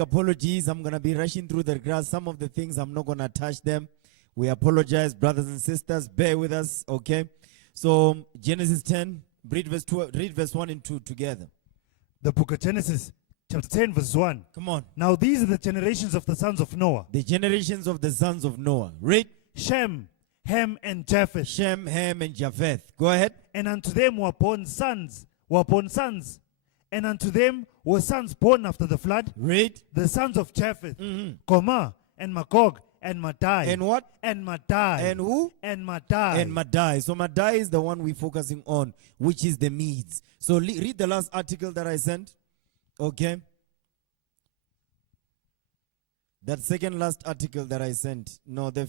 apologies. I'm going to be rushing through the grass. Some of the things I'm not going to touch them. We apologize, brothers and sisters. Bear with us, okay? So, Genesis 10, read verse 1 and 2 together. The book of Genesis, chapter 10, verse 1. Come on. Now these are the generations of the sons of Noah. The generations of the sons of Noah. Read. Shem, Ham, and Japheth. Shem, Ham, and Japheth. Go ahead. And unto them were born sons. And unto them were sons born after the flood. Read. The sons of Japheth, Gomer, and Magog, and Madai. And what? And Madai. And who? And Madai. And Madai. So Madai is the one we're focusing on, which is the Medes. So read the last article that I sent. Okay. That second last article that I sent. No, the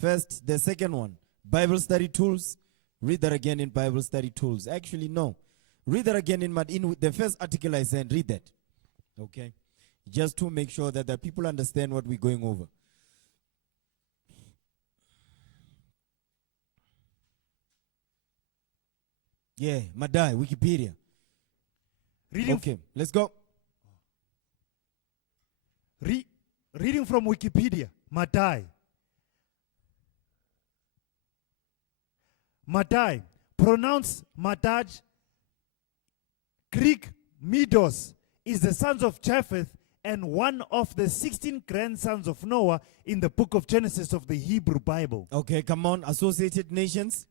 the second one. Bible study tools. Read that again in Bible study tools. Actually, no. Read that again in the first article I sent. Read that. Okay. Just to make sure that the people understand what we're going over. Yeah, Madai, Wikipedia. Okay, let's go. Reading from Wikipedia, Madai. Madai, pronounced Madaj, Greek Medos, is the sons of Japheth and one of the 16 grandsons of Noah in the book of Genesis of the Hebrew Bible. Okay, come on, Associated Nations.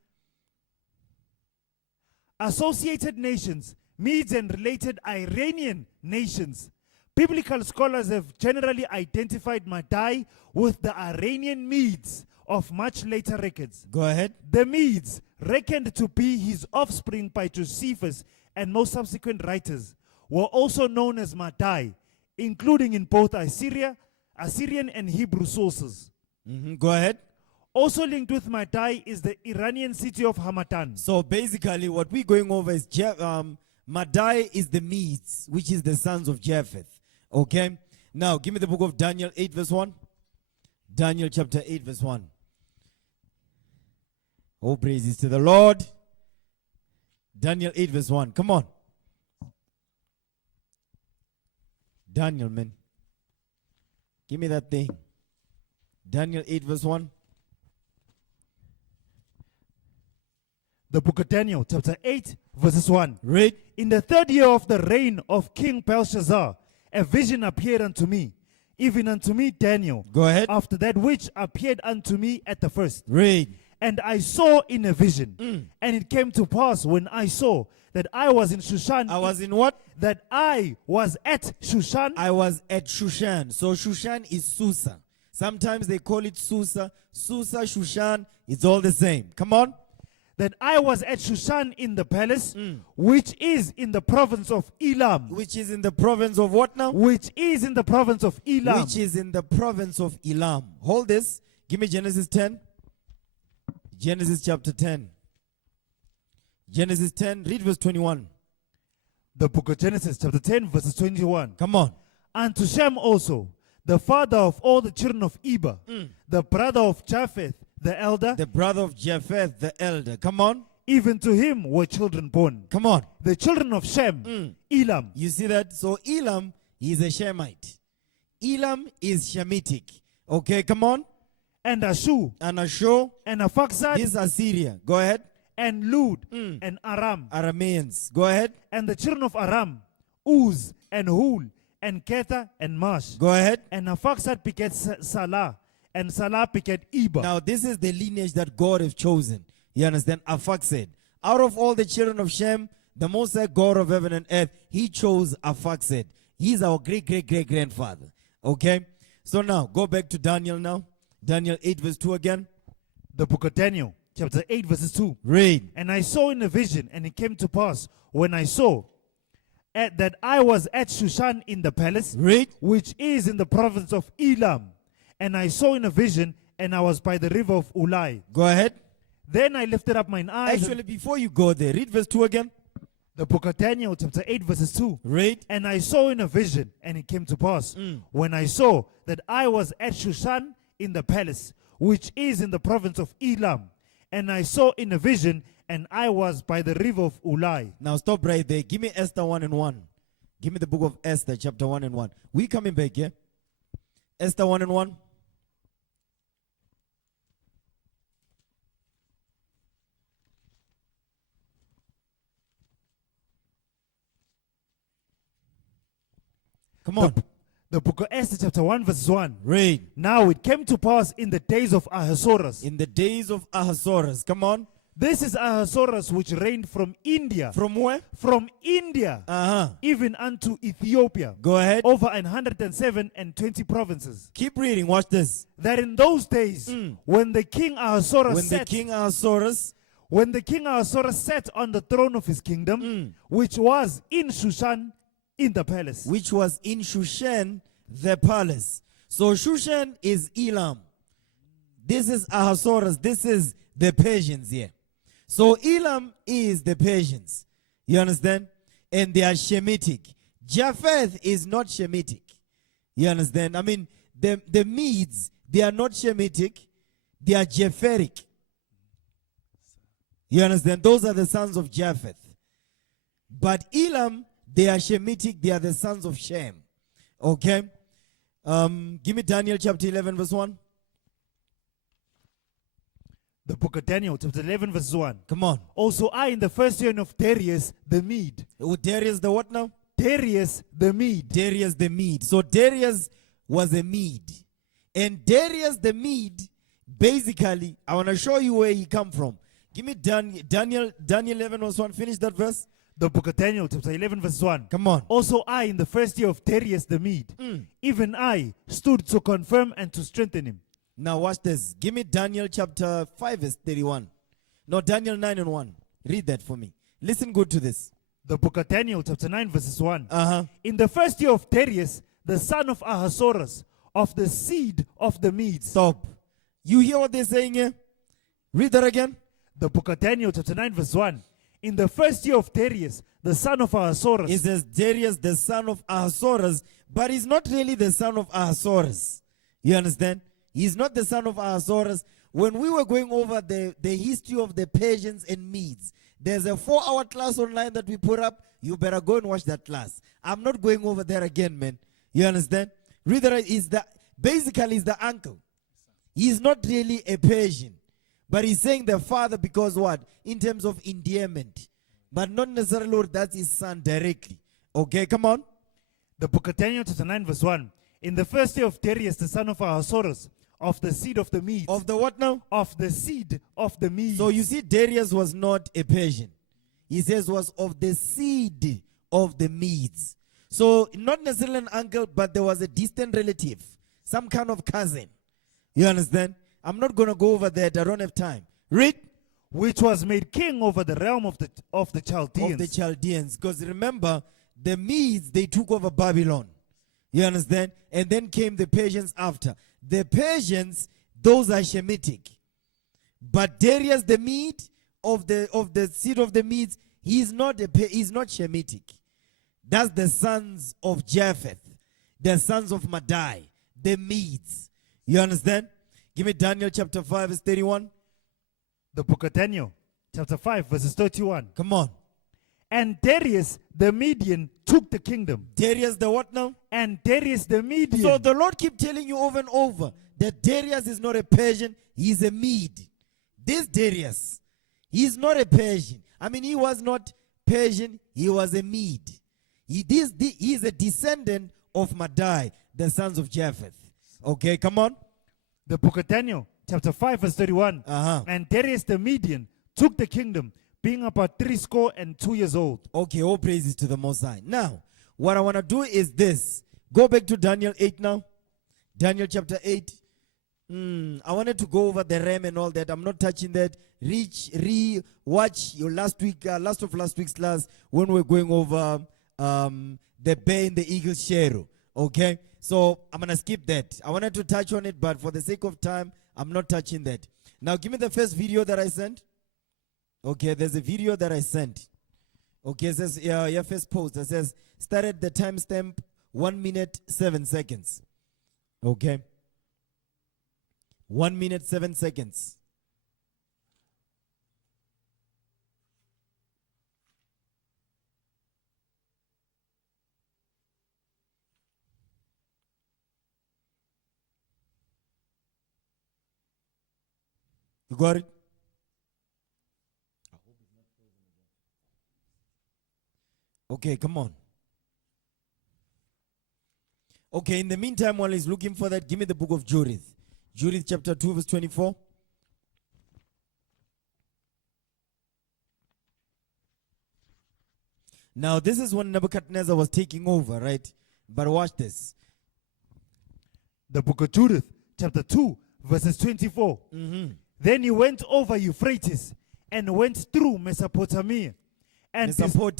Associated Nations, Medes and related Iranian nations. Biblical scholars have generally identified Madai with the Iranian Medes of much later records. Go ahead. The Medes, reckoned to be his offspring by Josephus and most subsequent writers, were also known as Madai, including in both Assyrian and Hebrew sources. Go ahead. Also linked with Madai is the Iranian city of Hamadan. So basically what we're going over is Madai is the Medes, which is the sons of Japheth. Okay? Now, give me the book of Daniel 8 verse 1. Daniel chapter 8 verse 1. Oh, praises to the Lord. Daniel 8 verse 1. Come on. Daniel, man. Give me that thing. Daniel 8 verse 1. The book of Daniel, chapter 8, verses 1. Read. In the 3rd year of the reign of King Belshazzar, a vision appeared unto me, even unto me, Daniel. Go ahead. After that which appeared unto me at the first. Read. And I saw in a vision, and it came to pass when I saw that I was in Shushan. I was in what? That I was at Shushan. I was at Shushan. So Shushan is Susa. Sometimes they call it Susa. Susa, Shushan, it's all the same. Come on. That I was at Shushan in the palace, which is in the province of Elam. Which is in the province of what now? Which is in the province of Elam. Which is in the province of Elam. Hold this. Give me Genesis 10. Genesis chapter 10. Genesis 10, read verse 21. The book of Genesis chapter 10, verses 21. Come on. And to Shem also, the father of all the children of Eber, the brother of Japheth, the elder. The brother of Japheth, the elder. Come on. Even to him were children born. Come on. The children of Shem, Elam. You see that? So Elam is a Shemite. Elam is Shemitic. Okay, come on. And Ashur. And Ashur. And Aphaxad. This is Assyria. Go ahead. And Lud. And Aram. Arameans. Go ahead. And the children of Aram, Uz and Hul and Ketha and Mash. Go ahead. And Aphaxad begets Salah. And Salah begat Eber. Now this is the lineage that God has chosen. You understand? Aphaxad. Out of all the children of Shem, the Most High God of heaven and earth, he chose Aphaxad. He's our great-great-great-grandfather. Okay? So now, go back to Daniel now. Daniel 8 verse 2 again. The book of Daniel, chapter 8 verses 2. Read. And I saw in a vision, and it came to pass, when I saw that I was at Shushan in the palace, Read. which is in the province of Elam. And I saw in a vision, and I was by the river of Ulai. Go ahead. Then I lifted up mine eyes. Actually, before you go there, read verse 2 again. The book of Daniel, chapter 8, verses 2. Read. And I saw in a vision, and it came to pass, when I saw that I was at Shushan in the palace, which is in the province of Elam. And I saw in a vision, and I was by the river of Ulai. Now stop right there. Give me Esther 1 and 1. Give me the book of Esther, chapter 1 and 1. We coming back, yeah? Esther 1 and 1. Come on. The book of Esther, chapter 1, verse 1. Read. Now it came to pass in the days of Ahasuerus. In the days of Ahasuerus. Come on. This is Ahasuerus which reigned from India. From where? From India, even unto Ethiopia. Go ahead. Over 107 and 20 provinces. Keep reading. Watch this. That in those days, when the king Ahasuerus When the king Ahasuerus, sat on the throne of his kingdom, which was in Shushan, in the palace. which was in Shushan, the palace. So Shushan is Elam. This is Ahasuerus. This is the Persians here. So Elam is the Persians. You understand? And they are Shemitic. Japheth is not Shemitic. You understand? I mean, the Medes, they are not Shemitic. They are Japheric. You understand? Those are the sons of Japheth. But Elam, they are Shemitic. They are the sons of Shem. Okay? Give me Daniel chapter 11 verse 1. The book of Daniel, chapter 11, verse 1. Come on. Also I, in the first year of Darius the Mede. Oh, Darius the what now? Darius the Mede. Darius the Mede. So Darius was a Mede. And Darius the Mede, basically, I want to show you where he come from. Give me Daniel 11 verse 1. Finish that verse. The book of Daniel, chapter 11, verse 1. Come on. Also I, in the first year of Darius the Mede, even I stood to confirm and to strengthen him. Now watch this. Give me Daniel chapter 5 verse 31. No, Daniel 9 and 1. Read that for me. Listen good to this. The book of Daniel, chapter 9, verses 1. Uh-huh. In the first year of Darius, the son of Ahasuerus, of the seed of the Medes. Stop. You hear what they're saying here? Read that again. The book of Daniel, chapter 9, verse 1. In the first year of Darius, the son of Ahasuerus. It says Darius, the son of Ahasuerus, but he's not really the son of Ahasuerus. You understand? He's not the son of Ahasuerus. When we were going over the history of the Persians and Medes, there's a 4-hour class online that we put up. You better go and watch that class. I'm not going over there again, man. You understand? Reader is basically is the uncle. He's not really a Persian. But he's saying the father because what? In terms of endearment. But not necessarily that's his son directly. Okay, come on. The book of Daniel, chapter 9, verse 1. In the first year of Darius, the son of Ahasuerus, of the seed of the Medes. Of the what now? Of the seed of the Medes. So you see, Darius was not a Persian. He says was of the seed of the Medes. So not necessarily an uncle, but there was a distant relative. Some kind of cousin. You understand? I'm not going to go over that. I don't have time. Read. Which was made king over the realm of the Chaldeans. Of the Chaldeans. Because remember, the Medes, they took over Babylon. You understand? And then came the Persians after. The Persians, those are Shemitic. But Darius the Mede, of the seed of the Medes, he's not Shemitic. That's the sons of Japheth, the sons of Madai, the Medes. You understand? Give me Daniel chapter 5 verse 31. The book of Daniel, chapter 5, verses 31. Come on. And Darius the Median took the kingdom. Darius the what now? And Darius the Median. So the Lord keep telling you over and over that Darius is not a Persian, he's a Mede. This Darius, he's not a Persian. I mean, he was not Persian, he was a Mede. He is a descendant of Madai, the sons of Japheth. Okay, come on. The book of Daniel, chapter 5, verse 31. And Darius the Median took the kingdom, being about 62 years old. Okay, all praises to the Most High. Now, what I want to do is this. Go back to Daniel 8 now. Daniel chapter 8. I wanted to go over the ram and all that. I'm not touching that. Watch your last week's class when we're going over the bear in the eagle's shadow. Okay? So I'm going to skip that. I wanted to touch on it, but for the sake of time, I'm not touching that. Now, give me the first video that I sent. Okay, there's a video that I sent. Okay, it says, your first post. It says, started the timestamp 1 minute 7 seconds. Okay. 1 minute 7 seconds. You got it? Okay, come on. Okay, in the meantime, while he's looking for that, give me the book of Judith. Judith chapter 2, verse 24. Now, this is when Nebuchadnezzar was taking over, right? But watch this. The book of Judith, chapter 2, verses 24. Then he went over Euphrates and went through Mesopotamia. And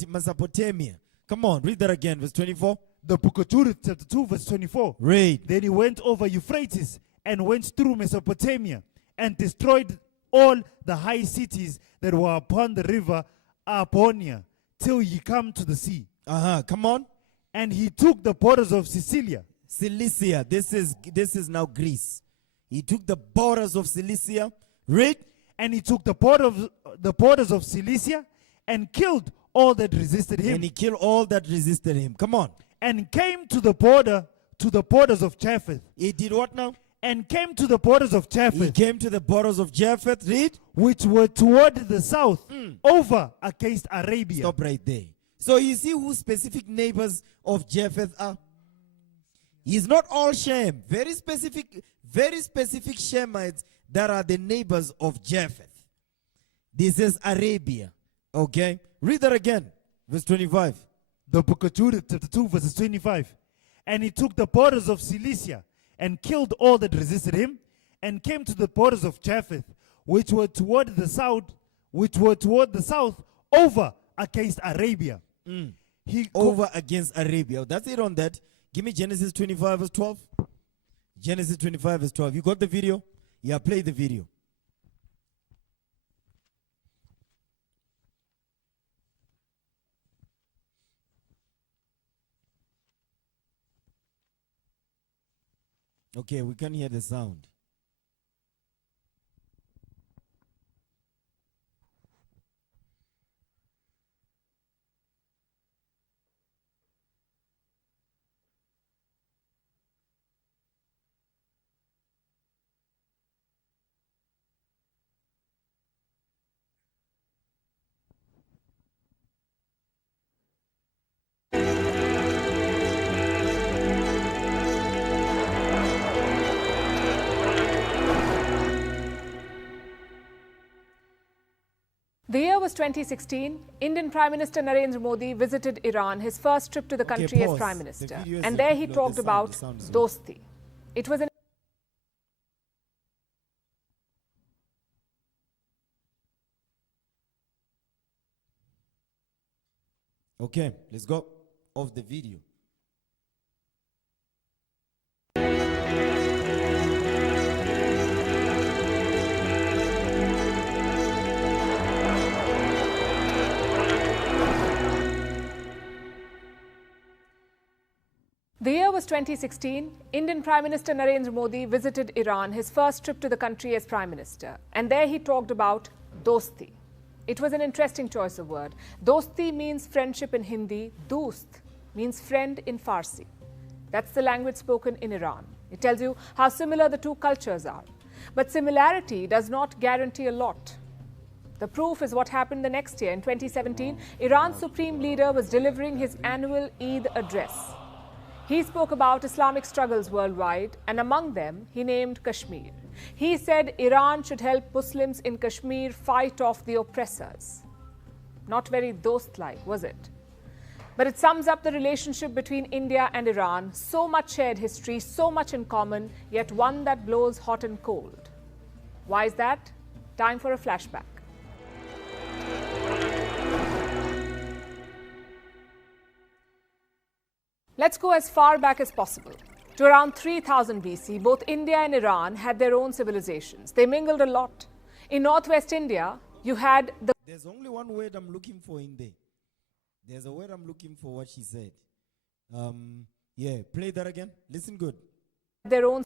Mesopotamia. Come on, read that again, verse 24. the book of Judith, chapter 2, verse 24. Read. Then he went over Euphrates and went through Mesopotamia and destroyed all the high cities that were upon the river Arponia till he come to the sea. Come on. And he took the borders of Cilicia. Cilicia. This is now Greece. He took the borders of Cilicia. Read. And he took the borders of Cilicia and killed all that resisted him. And he killed all that resisted him. Come on. And came to the borders of Japheth. He did what now? And came to the borders of He Japheth, came to the borders of Japheth. Read. which were toward the south, over against Arabia. Stop right there. So you see who specific neighbors of Japheth are? He's not all Shem. Very specific Shemites that are the neighbors of Japheth. This is Arabia. Okay? Read that again. Verse 25. The book of Judith, chapter 2, verses 25. And he took the borders of Cilicia and killed all that resisted him, and came to the borders of Japheth, which were toward the south, over against Arabia. Over against Arabia. That's it on that. Give me Genesis 25 verse 12. Genesis 25 verse 12. You got the video? Yeah, play the video. Okay, we can hear the sound. The year was 2016. Indian Prime Minister Narendra Modi visited Iran, his first trip to the country as pause. Prime The Minister. video is And there he no, the talked sound- about the sound is dosti. It was an Okay, let's go off the video. The year was 2016. Indian Prime Minister Narendra Modi visited Iran, his first trip to the country as Prime Minister. And there he talked about dosti. It was an interesting choice of word. Dosti means friendship in Hindi. Dost means friend in Farsi. That's the language spoken in Iran. It tells you how similar the two cultures are. But similarity does not guarantee a lot. The proof is what happened the next year. In 2017, Iran's supreme leader was delivering his annual Eid address. He spoke about Islamic struggles worldwide, and among them, he named Kashmir. He said Iran should help Muslims in Kashmir fight off the oppressors. Not very dost-like, was it? But it sums up the relationship between India and Iran. So much shared history, so much in common, yet one that blows hot and cold. Why is that? Time for a flashback. Let's go as far back as possible. To around 3000 BC, both India and Iran had their own civilizations. They mingled a lot. In northwest India, you had the... There's only one word I'm looking for in there. There's a word I'm looking for what she said. Yeah, play that again. Listen good. their own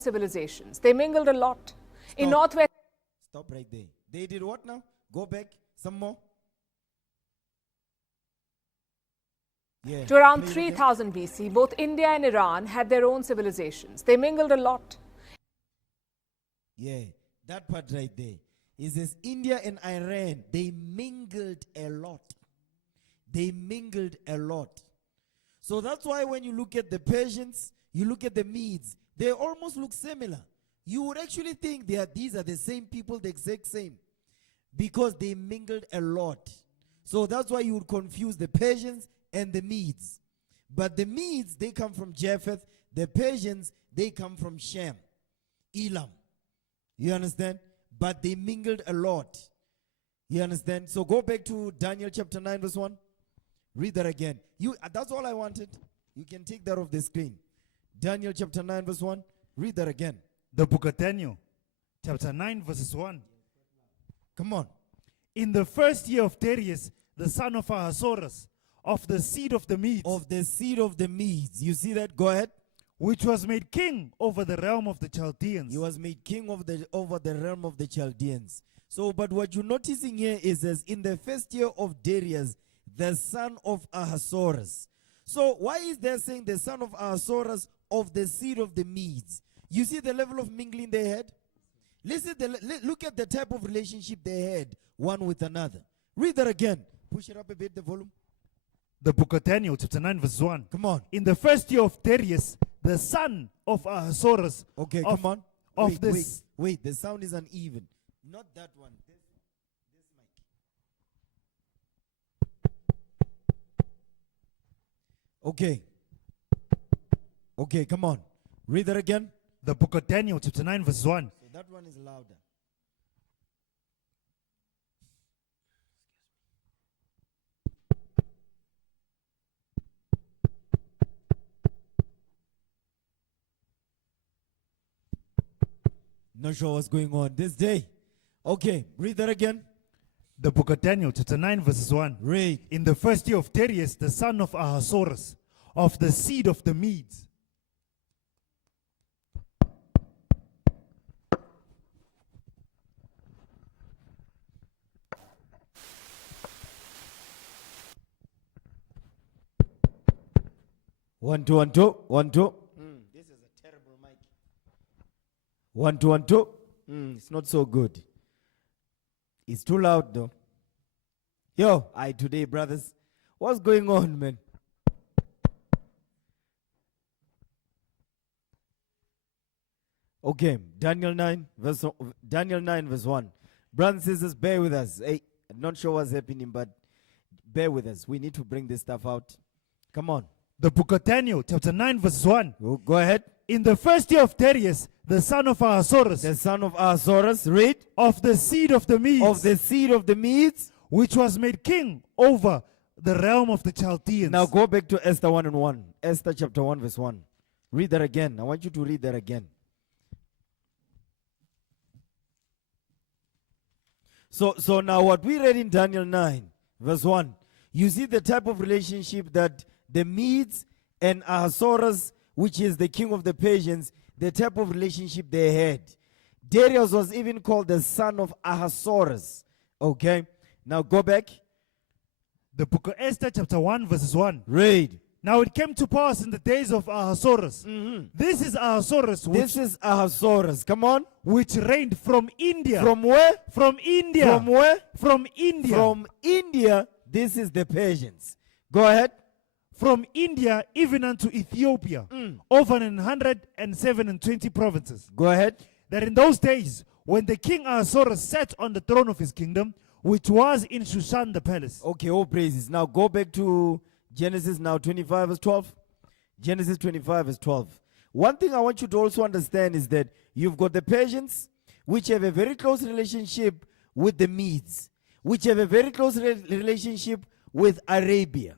civilizations. They mingled a lot. In northwest... Stop right there. They did what now? Go back. Some more. Yeah. To around play it again. 3000 BC, both India and Iran had their own civilizations. They mingled a lot. Yeah. That part right there. It says India and Iran, they mingled a lot. They mingled a lot. So that's why when you look at the Persians, you look at the Medes, they almost look similar. You would actually think these are the same people, the exact same, because they mingled a lot. So that's why you would confuse the Persians and the Medes. But the Medes, they come from Japheth. The Persians, they come from Shem, Elam. You understand? But they mingled a lot. You understand? So go back to Daniel chapter 9 verse 1. Read that again. That's all I wanted. You can take that off the screen. Daniel chapter 9 verse 1. Read that again. The book of Daniel, chapter 9, verses 1. Come on. In the first year of Darius, the son of Ahasuerus, of the seed of the Medes, Of the seed of the Medes. You see that? Go ahead. which was made king over the realm of the Chaldeans. He was made king over the realm of the Chaldeans. So, but what you're noticing here is as in the first year of Darius, the son of Ahasuerus. So why is there saying the son of Ahasuerus of the seed of the Medes? You see the level of mingling they had? Listen, look at the type of relationship they had one with another. Read that again. Push it up a bit, the volume. The book of Daniel, chapter 9, verse 1. Come on. In the first year of Darius, the son of Ahasuerus. Okay, of- come on. of wait, this- wait, the sound is uneven. Not that one. This mic. Okay. Okay, come on. Read that again. The book of Daniel, chapter 9, verse 1. So that one is louder. Not sure what's going on this day. Okay, read that again. The book of Daniel, chapter 9, verses 1. Read. In the first year of Darius, the son of Ahasuerus, of the seed of the Medes. One, two, 1, 2, 1, 2. This is a terrible mic. 1, 2, 1, 2. It's not so good. It's too loud though. Yo, today, brothers. What's going on, man? Okay, Daniel 9, verse 1. Brothers and sisters, bear with us. Hey, I'm not sure what's happening, but bear with us. We need to bring this stuff out. Come on. The book of Daniel, chapter 9, verses 1. Go ahead. In the first year of Darius, the son of Ahasuerus, The son of Ahasuerus, read. of the seed of the Medes, Of the seed of the Medes. which was made king over the realm of the Chaldeans. Now go back to Esther 1 and 1. Esther chapter 1 verse 1. Read that again. I want you to read that again. So now what we read in Daniel 9 verse 1. You see the type of relationship that the Medes and Ahasuerus, which is the king of the Persians, the type of relationship they had. Darius was even called the son of Ahasuerus. Okay. Now go back. The book of Esther, chapter 1, verses 1. Read. Now it came to pass in the days of Ahasuerus. This is Ahasuerus, This is Ahasuerus. Come on. which reigned from India. From where? From India. From where? From India. From India. This is the Persians. Go ahead. From India even unto Ethiopia, over 127 provinces. Go ahead. That in those days, when the king Ahasuerus sat on the throne of his kingdom, which was in Shushan the palace. Okay, all praises. Now go back to Genesis now 25 verse 12. Genesis 25 verse 12. One thing I want you to also understand is that you've got the Persians, which have a very close relationship with the Medes, which have a very close relationship with Arabia.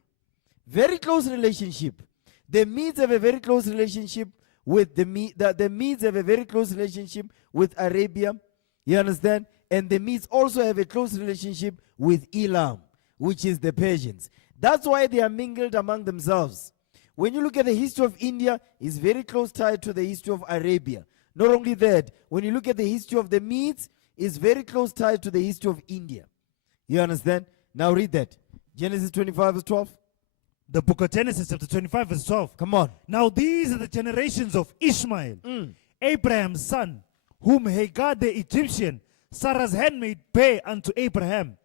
Very close relationship. The Medes have a very close relationship with the Medes have a very close relationship with Arabia. You understand? And the Medes also have a close relationship with Elam, which is the Persians. That's why they are mingled among themselves. When you look at the history of India, it's very close tied to the history of Arabia. Not only that, when you look at the history of the Medes, it's very close tied to the history of India. You understand? Now read that. Genesis 25 verse 12. The book of Genesis, chapter 25, verse 12. Come on. Now these are the generations of Ishmael, Abraham's son, whom Hagar the Egyptian, Sarah's handmaid, bare unto Abraham.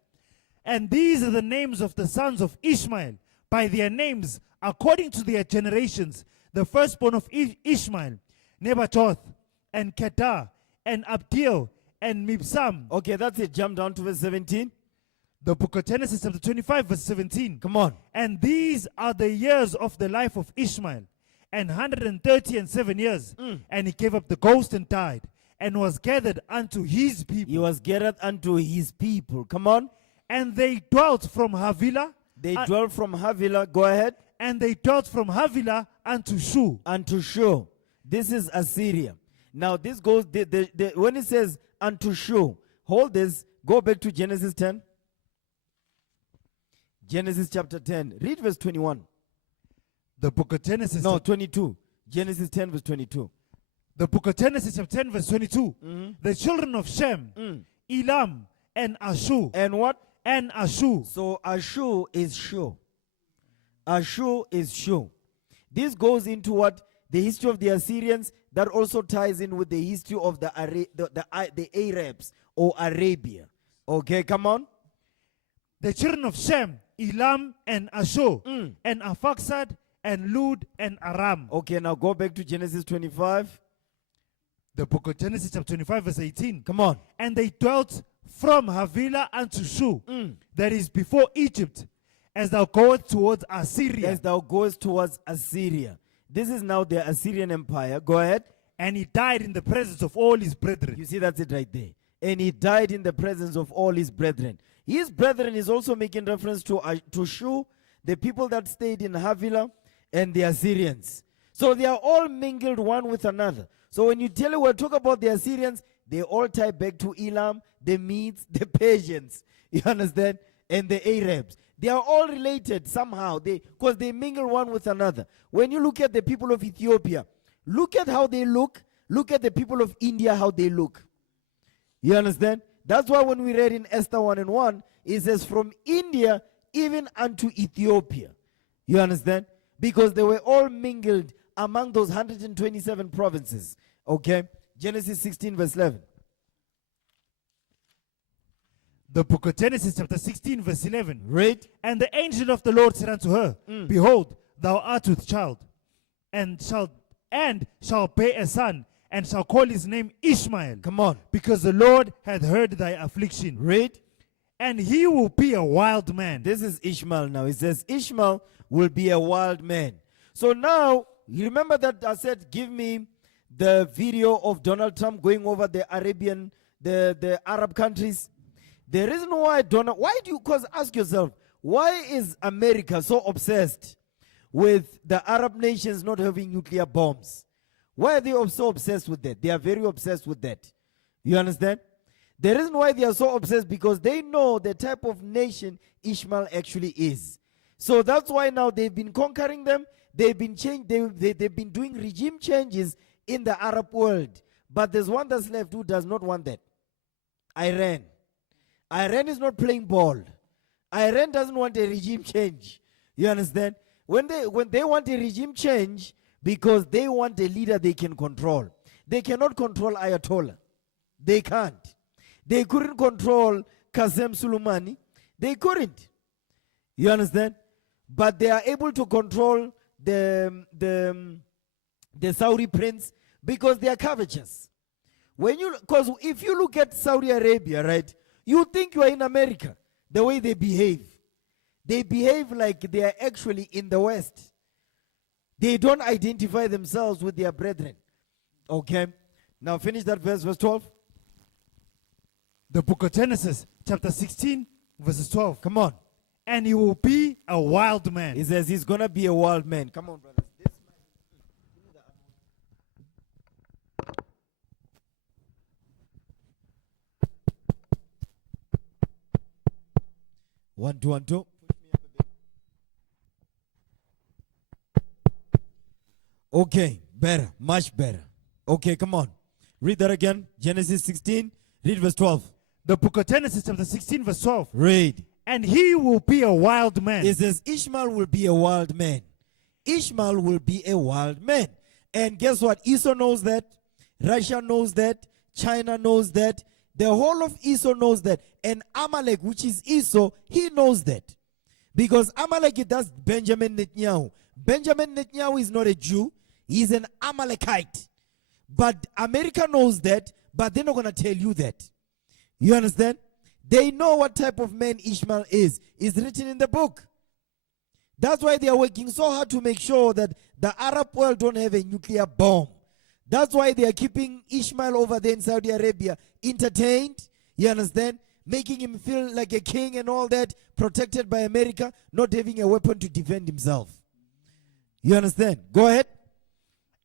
And these are the names of the sons of Ishmael, by their names, according to their generations. The firstborn of Ishmael, Nebajoth, and Kedar, and Abdiel, and Mibsam. Okay, that's it. Jump down to verse 17. The book of Genesis chapter 25 verse 17. Come on. And these are the years of the life of Ishmael, and 137 years. And he gave up the ghost and died, and was gathered unto his people. He was gathered unto his people. Come on. And they dwelt from Havilah. They dwelt from Havilah. Go ahead. And they dwelt from Havilah unto Shu. Unto Shu. This is Assyria. Now this goes, when it says unto Shu, hold this, go back to Genesis 10. Genesis chapter 10. Read verse 21. The book of Genesis. No, 22. Genesis 10 verse 22. The book of Genesis chapter 10 verse 22. The children of Shem, Elam, and Ashu. And what? And Ashu. So Ashu is Shu. Ashu is Shu. This goes into what? The history of the Assyrians. That also ties in with the history of the Arabs or Arabia. Okay, come on. The children of Shem, Elam, and Ashu, and Arphaxad, and Lud, and Aram. Okay, now go back to Genesis 25. The book of Genesis chapter 25 verse 18. Come on. And they dwelt from Havilah unto Shu, that is before Egypt, as thou goest towards Assyria. As thou goest towards Assyria. This is now the Assyrian Empire. Go ahead. And he died in the presence of all his brethren. You see, that's it right there. And he died in the presence of all his brethren. His brethren is also making reference to Shu, the people that stayed in Havilah, and the Assyrians. So they are all mingled one with another. So when you talk about the Assyrians, they all tie back to Elam, the Medes, the Persians. You understand? And the Arabs. They are all related somehow, because they mingle one with another. When you look at the people of Ethiopia, look at how they look. Look at the people of India, how they look. You understand? That's why when we read in Esther 1 and 1, it says from India even unto Ethiopia. You understand? Because they were all mingled among those 127 provinces. Okay? Genesis 16 verse 11. The book of Genesis chapter 16 verse 11. Read. And the angel of the Lord said unto her, Behold, thou art with child, and shall bear a son, and shall call his name Ishmael. Come on. Because the Lord hath heard thy affliction. Read. And he will be a wild man. This is Ishmael now. It says Ishmael will be a wild man. So now, you remember that I said, give me the video of Donald Trump going over the Arab countries. The reason why because ask yourself, why is America so obsessed with the Arab nations not having nuclear bombs? Why are they so obsessed with that? They are very obsessed with that. You understand? The reason why they are so obsessed, because they know the type of nation Ishmael actually is. So that's why now they've been conquering them. They've been they've been doing regime changes in the Arab world. But there's one that's left who does not want that. Iran. Iran is not playing ball. Iran doesn't want a regime change. You understand? When they want a regime change, because they want a leader they can control. They cannot control Ayatollah. They can't. They couldn't control Qasem Soleimani. They couldn't. You understand? But they are able to control the Saudi prince because they are covetous. Because if you look at Saudi Arabia, right, you think you are in America, the way they behave. They behave like they are actually in the West. They don't identify themselves with their brethren. Okay? Now finish that verse 12. The book of Genesis, chapter 16, verses 12. Come on. And he will be a wild man. He says he's going to be a wild man. Come on, brothers. One, two, one, two. Push me up a bit. Okay, better, much better. Okay, come on. Read that again. Genesis 16, read verse 12. The book of Genesis, chapter 16, verse 12. Read. And he will be a wild man. It says Ishmael will be a wild man. Ishmael will be a wild man. And guess what? Esau knows that. Russia knows that. China knows that. The whole of Esau knows that. And Amalek, which is Esau, he knows that. Because Amalek, that's Benjamin Netanyahu. Benjamin Netanyahu is not a Jew. He's an Amalekite. But America knows that, but they're not going to tell you that. You understand? They know what type of man Ishmael is. It's written in the book. That's why they are working so hard to make sure that the Arab world don't have a nuclear bomb. That's why they are keeping Ishmael over there in Saudi Arabia entertained. You understand? Making him feel like a king and all that, protected by America, not having a weapon to defend himself. You understand? Go ahead.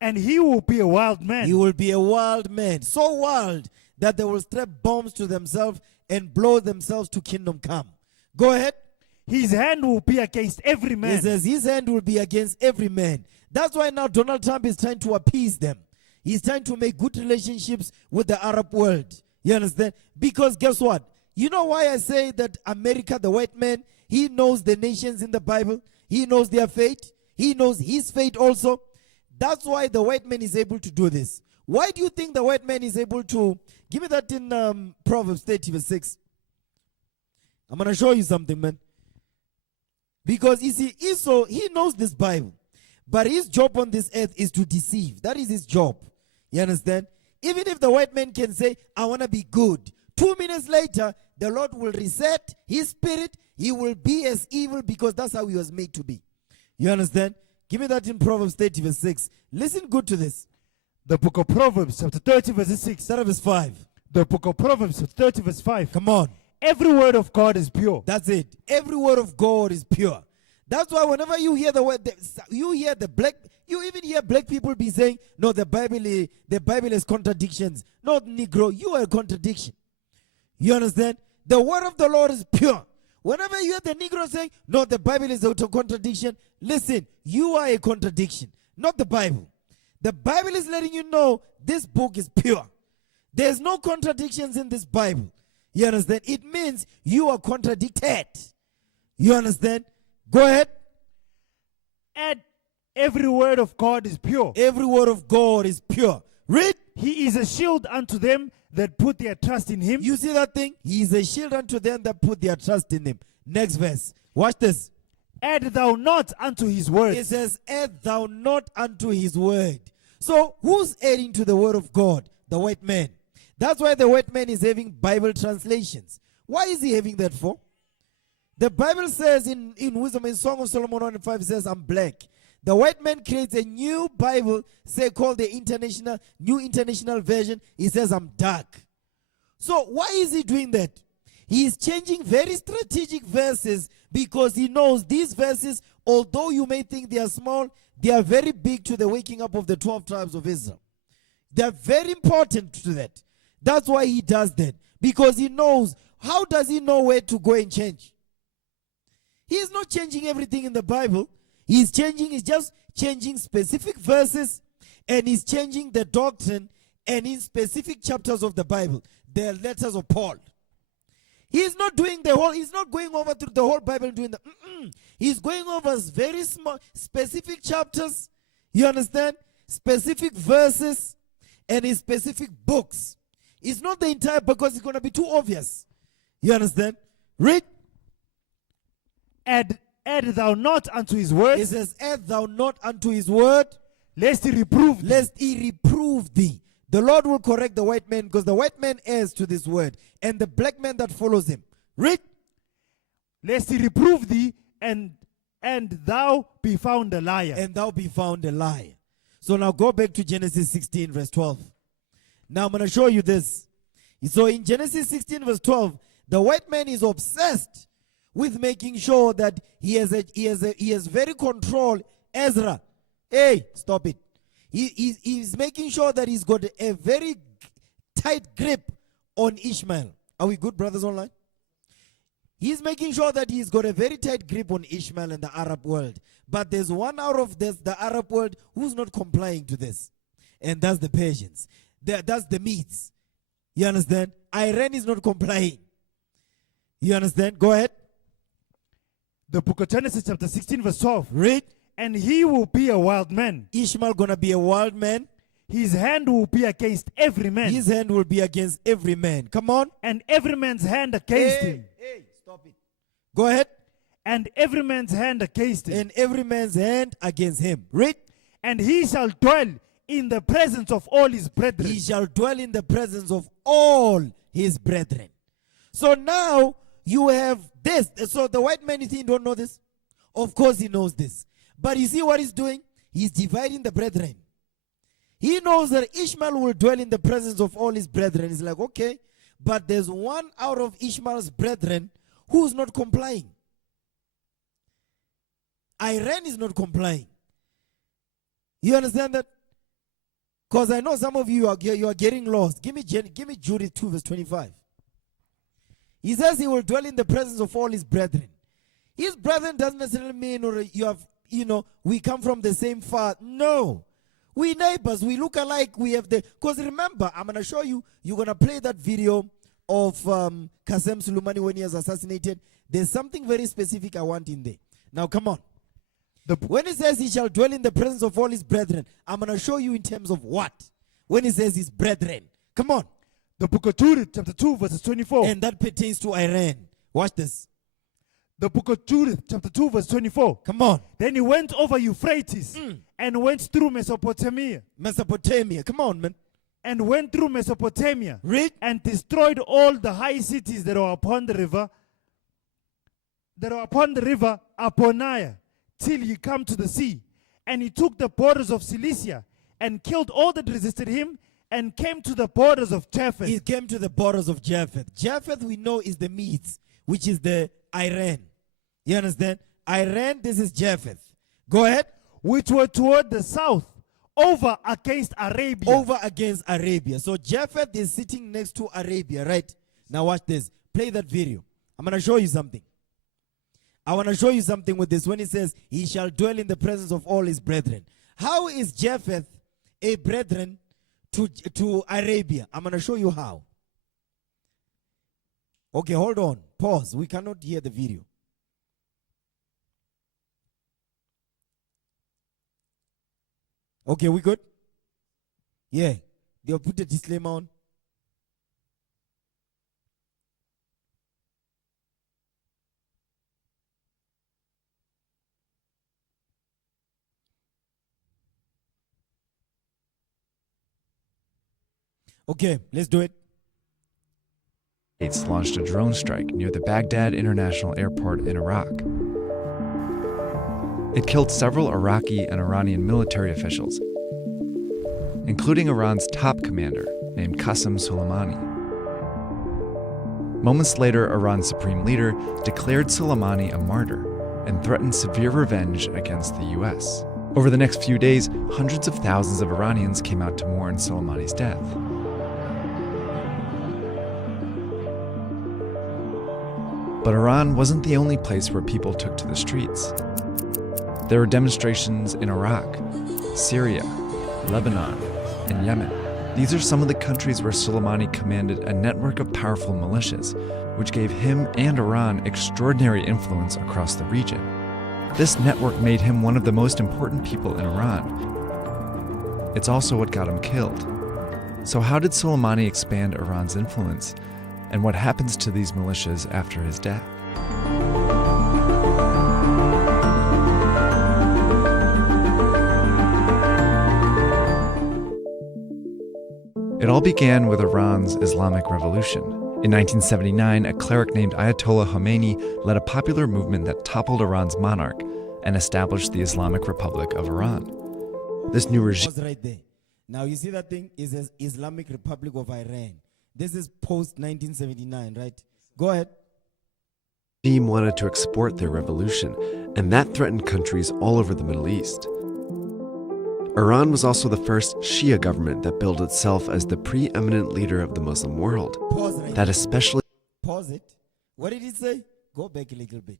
And he will be a wild man. He will be a wild man. So wild that they will strap bombs to themselves and blow themselves to kingdom come. Go ahead. His hand will be against every man. He says his hand will be against every man. That's why now Donald Trump is trying to appease them. He's trying to make good relationships with the Arab world. You understand? Because guess what? You know why I say that America, the white man, he knows the nations in the Bible. He knows their fate. He knows his fate also. That's why the white man is able to do this. Why do you think the white man is able to? Give me that in Proverbs 30 verse 6. I'm going to show you something, man. Because you see, Esau, he knows this Bible. But his job on this earth is to deceive. That is his job. You understand? Even if the white man can say, I want to be good. 2 minutes later, the Lord will reset his spirit. He will be as evil because that's how he was made to be. You understand? Give me that in Proverbs 30 verse 6. Listen good to this. The book of Proverbs, chapter 30, verse 6. Start at verse 5. The book of Proverbs, chapter 30, verse 5. Come on. Every word of God is pure. That's it. Every word of God is pure. That's why whenever you hear the word, you even hear black people be saying, no, the Bible is contradictions. Not Negro, you are a contradiction. You understand? The word of the Lord is pure. Whenever you hear the Negro saying, no, the Bible is a contradiction, listen, you are a contradiction, not the Bible. The Bible is letting you know this book is pure. There's no contradictions in this Bible. You understand? It means you are contradicted. You understand? Go ahead. And every word of God is pure. Every word of God is pure. Read. He is a shield unto them that put their trust in him. You see that thing? He is a shield unto them that put their trust in him. Next verse. Watch this. Add thou not unto his word. It says, add thou not unto his word. So who's adding to the word of God? The white man. That's why the white man is having Bible translations. Why is he having that for? The Bible says in Wisdom, in Song of Solomon 1:5, it says, I'm black. The white man creates a new Bible, say called the New International Version. He says, I'm dark. So why is he doing that? He is changing very strategic verses because he knows these verses, although you may think they are small, they are very big to the waking up of the 12 tribes of Israel. They are very important to that. That's why he does that. Because he knows. How does he know where to go and change? He is not changing everything in the Bible. He's just changing specific verses, and he's changing the doctrine, and in specific chapters of the Bible, the letters of Paul. He's not doing he's not going over through the whole Bible doing the, He's going over very small, specific chapters, you understand? Specific verses, and in specific books. It's not the entire book because it's going to be too obvious. You understand? Read. Add thou not unto his word. It says, add thou not unto his word, lest he reprove thee. lest he reprove thee. The Lord will correct the white man because the white man adds to this word, and the black man that follows him. Read. Lest he reprove thee, and thou be found a liar. And thou be found a liar. So now go back to Genesis 16 verse 12. Now I'm going to show you this. So in Genesis 16 verse 12, the white man is obsessed with making sure that he has very control. Ezra, hey, stop it. He's making sure that he's got a very tight grip on Ishmael. Are we good, brothers online? He's making sure that he's got a very tight grip on Ishmael and the Arab world. But there's one out of the Arab world who's not complying to this. And that's the Persians. That's the Medes. You understand? Iran is not complying. You understand? Go ahead. The book of Genesis chapter 16 verse 12. Read. And he will be a wild man. Ishmael gonna be a wild man. his hand will be against every man, His hand will be against every man. Come on. and every man's hand against him, Hey, stop it. Go ahead. and every man's hand against him. And every man's hand against him. Read. And he shall dwell in the presence of all his brethren. He shall dwell in the presence of all his brethren. So now you have this. So the white man, you think, don't know this? Of course he knows this. But you see what he's doing? He's dividing the brethren. He knows that Ishmael will dwell in the presence of all his brethren. He's like, okay, but there's one out of Ishmael's brethren who's not complying. Iran is not complying. You understand that? Because I know some of you are getting lost. Give me Judith 2 verse 25. He says he will dwell in the presence of all his brethren. His brethren doesn't necessarily mean or we come from the same father. No. We neighbors, we look alike, we have because remember, I'm going to show you, you're going to play that video of Qasem Soleimani when he was assassinated. There's something very specific I want in there. Now come on. When he says he shall dwell in the presence of all his brethren, I'm going to show you in terms of what? When he says his brethren. Come on. The book of Judith, chapter 2, verses 24. And that pertains to Iran. Watch this. The book of Judith, chapter 2, verse 24. Come on. Then he went over Euphrates and went through Mesopotamia. Mesopotamia. Come on, man. And went through Mesopotamia. Read. And destroyed all the high cities that were upon the river. Aponiah, till he come to the sea. And he took the borders of Cilicia and killed all that resisted him and came to the borders of Japheth. He came to the borders of Japheth. Japheth we know is the Medes, which is the Iran. You understand? Iran, this is Japheth. Go ahead. Which were toward the south, over against Arabia. Over against Arabia. So Japheth is sitting next to Arabia, right? Now watch this. Play that video. I'm going to show you something. I want to show you something with this. When it says, he shall dwell in the presence of all his brethren. How is Japheth a brethren to Arabia? I'm going to show you how. Okay, hold on. Pause. We cannot hear the video. Okay, we good? Yeah. They'll put the disclaimer on. Okay, let's do it. States launched a drone strike near the Baghdad International Airport in Iraq. It killed several Iraqi and Iranian military officials, including Iran's top commander, named Qasem Soleimani. Moments later, Iran's supreme leader declared Soleimani a martyr and threatened severe revenge against the US. Over the next few days, hundreds of thousands of Iranians came out to mourn Soleimani's death. But Iran wasn't the only place where people took to the streets. There were demonstrations in Iraq, Syria, Lebanon, and Yemen. These are some of the countries where Soleimani commanded a network of powerful militias, which gave him and Iran extraordinary influence across the region. This network made him one of the most important people in Iran. It's also what got him killed. So how did Soleimani expand Iran's influence? And what happens to these militias after his death? It all began with Iran's Islamic Revolution. In 1979, a cleric named Ayatollah Khomeini led a popular movement that toppled Iran's monarch and established the Islamic Republic of Iran. This new regime Pause right there. Now you see that thing is the Islamic Republic of Iran. This is post-1979, right? Go ahead. Wanted to export their revolution, and that threatened countries all over the Middle East. Iran was also the first Shia government that billed itself as the preeminent leader of the Muslim world. Pause right That there. especially Pause it. What did it say? Go back a little bit.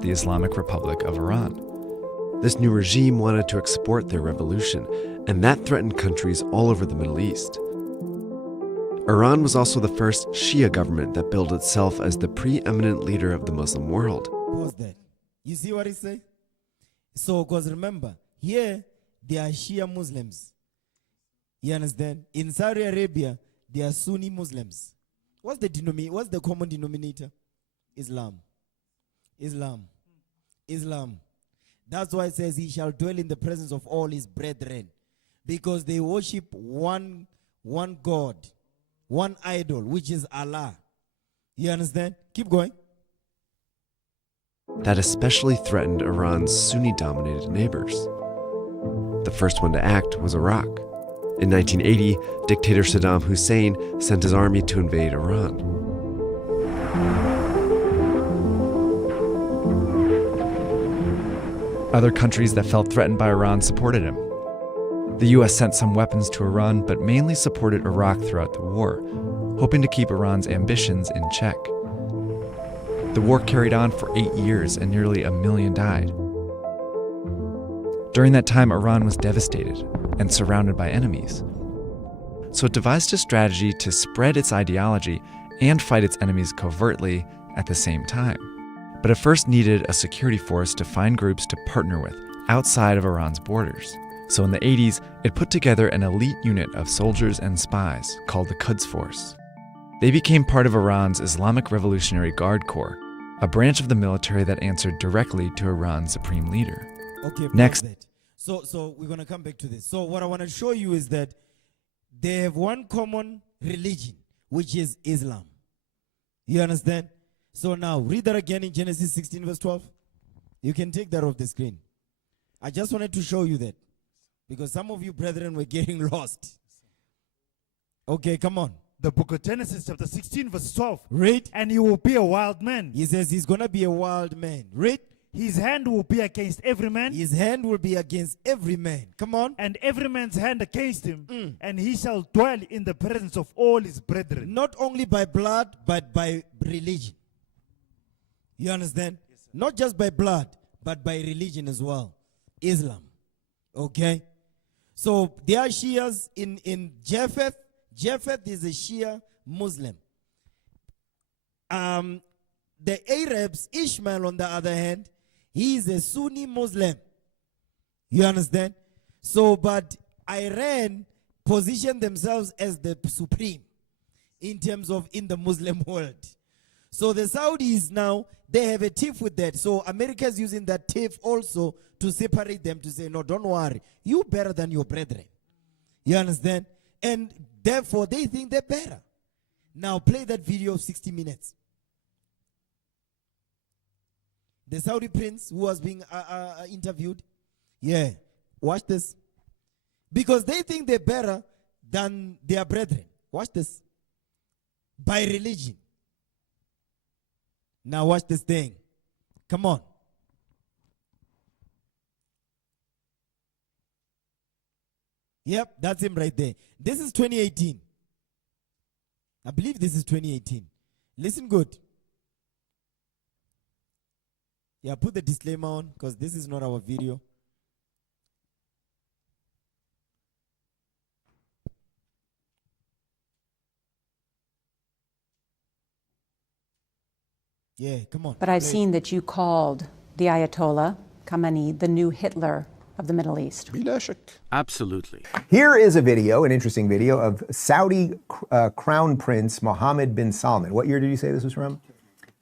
the Islamic Republic of Iran. this new regime wanted to export their revolution, and that threatened countries all over the Middle East. Iran was also the first Shia government that billed itself as the preeminent leader of the Muslim world. Pause that. You see what he say? So, because remember, here they are Shia Muslims. You understand? In Saudi Arabia, they are Sunni Muslims. What's the common denominator? Islam. Islam. Islam. That's why it says he shall dwell in the presence of all his brethren. Because they worship one God, one idol, which is Allah. You understand? Keep going. That especially threatened Iran's Sunni-dominated neighbors. The first one to act was Iraq. In 1980, dictator Saddam Hussein sent his army to invade Iran. Other countries that felt threatened by Iran supported him. The US sent some weapons to Iran, but mainly supported Iraq throughout the war, hoping to keep Iran's ambitions in check. The war carried on for 8 years and nearly 1 million died. During that time, Iran was devastated and surrounded by enemies. So it devised a strategy to spread its ideology and fight its enemies covertly at the same time. But it first needed a security force to find groups to partner with outside of Iran's borders. So in the 80s, it put together an elite unit of soldiers and spies called the Quds Force. They became part of Iran's Islamic Revolutionary Guard Corps, a branch of the military that answered directly to Iran's supreme leader. Okay, Next. that. So we're going to come back to this. So what I want to show you is that they have one common religion, which is Islam. You understand? So now, read that again in Genesis 16 verse 12. You can take that off the screen. I just wanted to show you that, because some of you brethren were getting lost. Okay, come on. The book of Genesis chapter 16 verse 12. Read. And he will be a wild man. He says he's going to be a wild man. Read. His hand will be against every man. His hand will be against every man. Come on. And every man's hand against him. And he shall dwell in the presence of all his brethren. Not only by blood, but by religion. You understand? Yes, not just by blood, but by religion as well. Islam. Okay? So there are Shias in Japheth. Japheth is a Shia Muslim. The Arabs, Ishmael on the other hand, he is a Sunni Muslim. You understand? So, but Iran positioned themselves as the supreme in terms of in the Muslim world. So the Saudis now, they have a tiff with that. So America is using that tiff also to separate them, to say, no, don't worry. You better than your brethren. You understand? And therefore, they think they're better. Now play that video of 60 minutes. The Saudi prince who was being interviewed. Yeah, watch this. Because they think they're better than their brethren. Watch this. By religion. Now watch this thing. Come on. Yep, that's him right there. This is 2018. I believe this is 2018. Listen good. Yeah, put the disclaimer on, because this is not our video. Yeah, come on. But I've play. seen that you called the Ayatollah Khamenei the new Hitler of the Middle East. Absolutely. Here is a video, an interesting video, of Saudi Crown Prince Mohammed bin Salman. What year did you say this was from?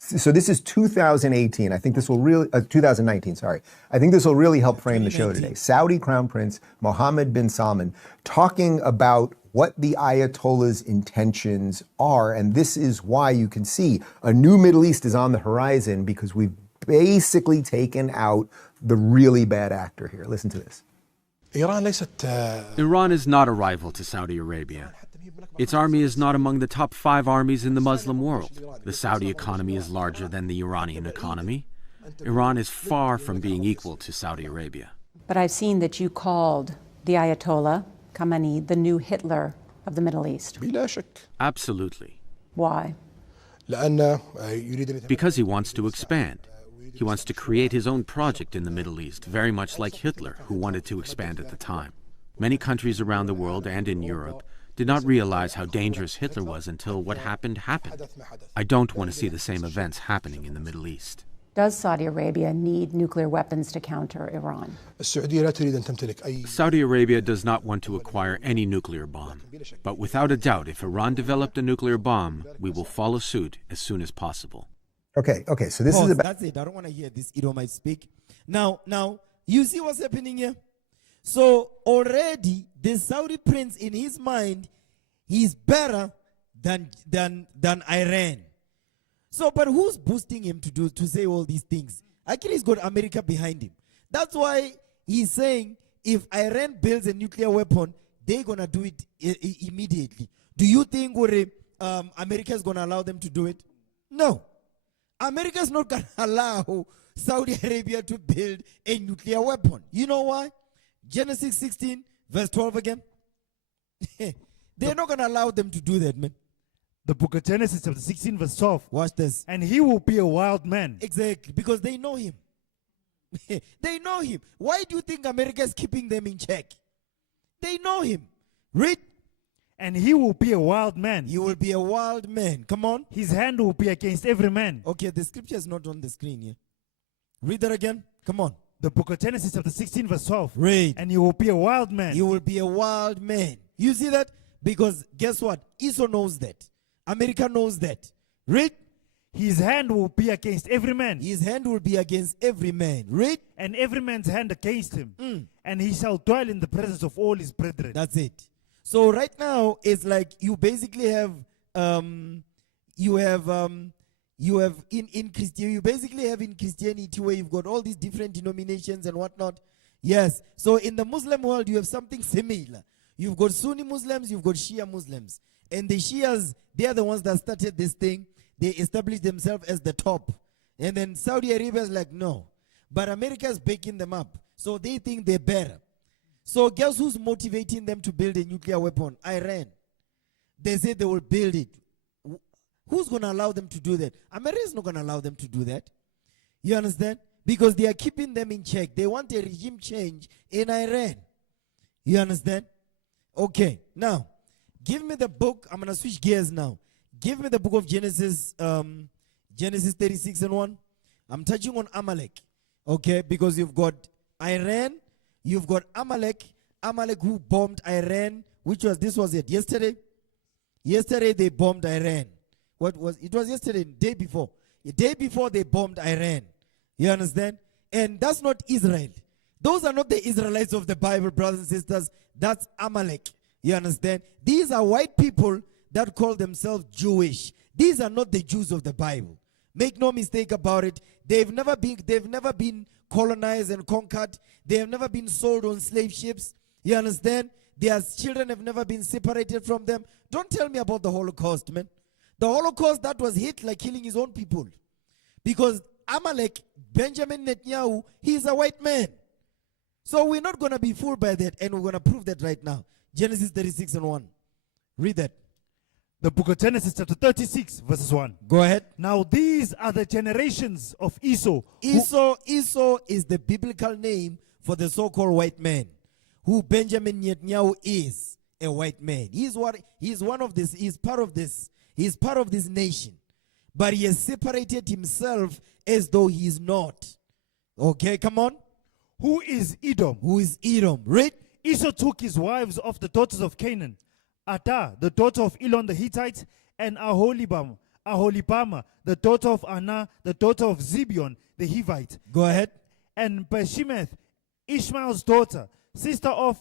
So this is 2018. I think this will really, 2019, sorry. I think this will really help frame the show today. Saudi Crown Prince Mohammed bin Salman talking about what the Ayatollah's intentions are. And this is why you can see a new Middle East is on the horizon, because we've basically taken out the really bad actor here. Listen to this. Iran is not a rival to Saudi Arabia. Its army is not among the top 5 armies in the Muslim world. The Saudi economy is larger than the Iranian economy. Iran is far from being equal to Saudi Arabia. But I've seen that you called the Ayatollah Khamenei the new Hitler of the Middle East. Absolutely. Why? Because he wants to expand. He wants to create his own project in the Middle East, very much like Hitler, who wanted to expand at the time. Many countries around the world and in Europe did not realize how dangerous Hitler was until what happened. I don't want to see the same events happening in the Middle East. Does Saudi Arabia need nuclear weapons to counter Iran? Saudi Arabia does not want to acquire any nuclear bomb. But without a doubt, if Iran developed a nuclear bomb, we will follow suit as soon as possible. Okay, so this is about. That's it. I don't want to hear this Edomite speak. Now, you see what's happening here? So already the Saudi prince in his mind, he's better than Iran. So, but who's boosting him to say all these things? Actually, he's got America behind him. That's why he's saying if Iran builds a nuclear weapon, they're gonna do it immediately. Do you think America is gonna allow them to do it? No. America is not gonna allow Saudi Arabia to build a nuclear weapon. You know why? Genesis 16, verse 12 again. They're not gonna allow them to do that, man. The book of Genesis chapter 16 verse 12. Watch this. And he will be a wild man. Exactly, because they know him. They know him. Why do you think America is keeping them in check? They know him. Read. And he will be a wild man. You will be a wild man. Come on. His hand will be against every man. Okay, the scripture is not on the screen here. Read that again. Come on. The book of Genesis chapter 16 verse 12. Read. And he will be a wild man. You will be a wild man. You see that? Because guess what? Esau knows that. America knows that. Read. His hand will be against every man. His hand will be against every man. Read. And every man's hand against him. And he shall dwell in the presence of all his brethren. That's it. So right now it's like you basically have in Christianity where you've got all these different denominations and whatnot. Yes. So in the Muslim world you have something similar. You've got Sunni Muslims, you've got Shia Muslims. And the Shias, they are the ones that started this thing. They established themselves as the top. And then Saudi Arabia is like, no. But America is backing them up. So they think they're better. So guess who's motivating them to build a nuclear weapon? Iran. They say they will build it. Who's going to allow them to do that? America is not going to allow them to do that. You understand? Because they are keeping them in check. They want a regime change in Iran. You understand? Okay. Now, give me the book. I'm going to switch gears now. Give me the book of Genesis, Genesis 36 and 1. I'm touching on Amalek. Okay? Because you've got Iran. You've got Amalek who bombed Iran, this was it, yesterday? Yesterday they bombed Iran. It was yesterday, day before. The day before they bombed Iran. You understand? And that's not Israel. Those are not the Israelites of the Bible, brothers and sisters. That's Amalek. You understand? These are white people that call themselves Jewish. These are not the Jews of the Bible. Make no mistake about it. They've never been colonized and conquered. They have never been sold on slave ships. You understand? Their children have never been separated from them. Don't tell me about the Holocaust, man. The Holocaust, that was Hitler killing his own people. Because Amalek, Benjamin Netanyahu, he's a white man. So we're not going to be fooled by that, and we're going to prove that right now. Genesis 36 and 1. Read that. The book of Genesis chapter 36 verses 1. Go ahead. Now these are the generations of Esau. Esau is the biblical name for the so-called white man, who Benjamin Netanyahu is a white man. He's part of this nation. But he has separated himself as though he is not. Okay, come on. Who is Edom? Who is Edom? Read. Esau took his wives of the daughters of Canaan, Adah, the daughter of Elon the Hittite, and Aholibama, the daughter of Anah, the daughter of Zibeon the Hivite. Go ahead. And Bashemeth, Ishmael's daughter, sister of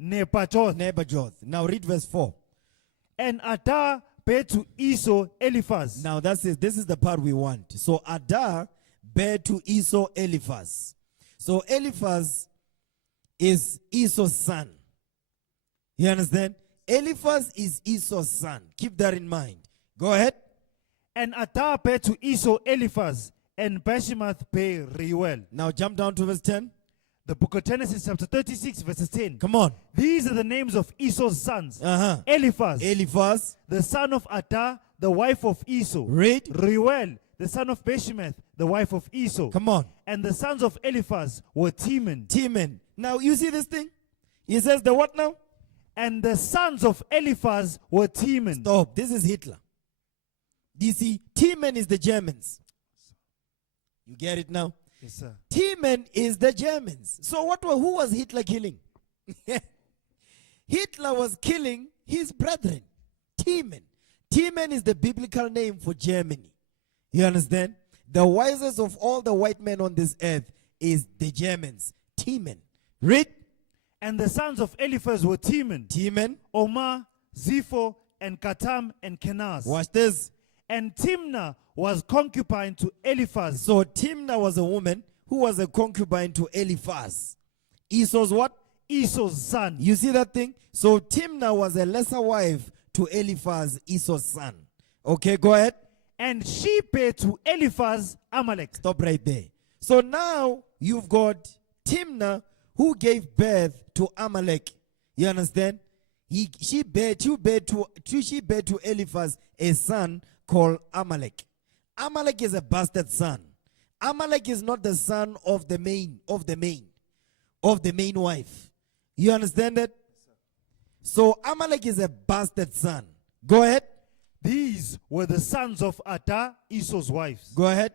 Nebajoth. Now read verse 4. And Adah bare to Esau Eliphaz. Now this is the part we want. So Adah bare to Esau Eliphaz. So Eliphaz is Esau's son. You understand? Eliphaz is Esau's son. Keep that in mind. Go ahead. And Adah bare to Esau Eliphaz, and Bashemath bare Reuel. Now jump down to verse 10. The book of Genesis chapter 36 verses 10. Come on. These are the names of Esau's sons. Eliphaz, the son of Adah, the wife of Esau. Read. Reuel, the son of Bashemath, the wife of Esau. Come on. And the sons of Eliphaz were Teman. Now you see this thing? He says the what now? And the sons of Eliphaz were Teman. Stop. This is Hitler. You see, Teman is the Germans. You get it now? Yes, sir. Teman is the Germans. So who was Hitler killing? Hitler was killing his brethren. Teman. Teman is the biblical name for Germany. You understand? The wisest of all the white men on this earth is the Germans. Teman. Read. And the sons of Eliphaz were Teman, Teman. Omar, Zepho, and Katam, and Kenaz. Watch this. And Timnah was concubine to Eliphaz. So Timnah was a woman who was a concubine to Eliphaz. Esau's what? Esau's son. You see that thing? So Timnah was a lesser wife to Eliphaz, Esau's son. Okay, go ahead. And she bare to Eliphaz Amalek. Stop right there. So now you've got Timnah who gave birth to Amalek. You understand? She bare to Eliphaz a son called Amalek. Amalek is a bastard son. Amalek is not the son of the main wife. You understand that? So Amalek is a bastard son. Go ahead. These were the sons of Adah, Esau's wives. Go ahead.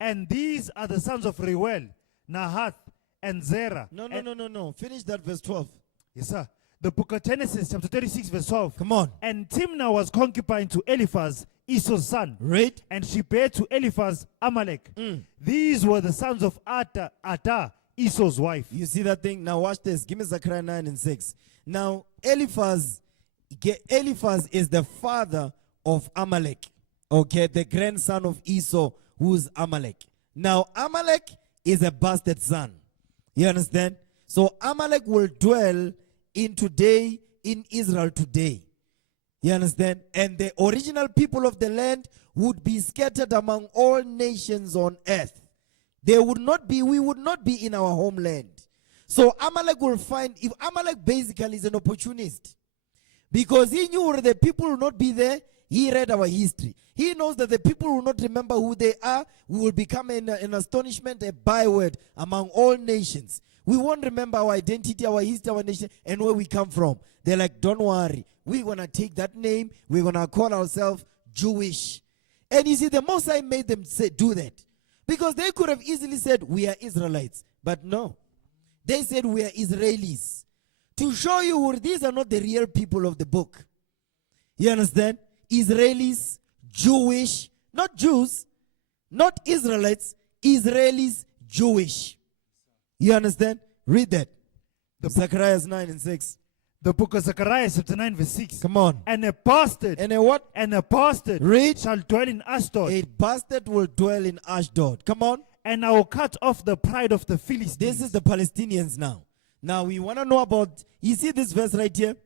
And these are the sons of Reuel, Nahath, and Zerah. No. Finish that verse 12. Yes, sir. The book of Genesis, chapter 36, verse 12. Come on. And Timnah was concubine to Eliphaz, Esau's son. Read. And she bare to Eliphaz Amalek. These were the sons of Adah, Esau's wife. You see that thing? Now watch this. Give me Zechariah 9 and 6. Now Eliphaz is the father of Amalek. Okay, the grandson of Esau, who's Amalek. Now Amalek is a bastard son. You understand? So Amalek will dwell in Israel today. You understand? And the original people of the land would be scattered among all nations on earth. We would not be in our homeland. So Amalek will find, if Amalek basically is an opportunist, because he knew the people will not be there, he read our history. He knows that the people will not remember who they are. We will become an astonishment, a byword among all nations. We won't remember our identity, our history, our nation, and where we come from. They're like, don't worry. We're going to take that name. We're going to call ourselves Jewish. And you see, the Mosai made them do that. Because they could have easily said, we are Israelites. But no. They said, we are Israelis. To show you these are not the real people of the book. You understand? Israelis, Jewish, not Jews, not Israelites, Israelis, Jewish. You understand? Read that. Zechariah 9 and 6. The book of Zechariah, chapter 9, verse 6. Come on. And a bastard. And a what? And a bastard. Read. Shall dwell in Ashdod. A bastard will dwell in Ashdod. Come on. And I will cut off the pride of the Philistines. This is the Palestinians now. Now we want to know about, you see this verse right here?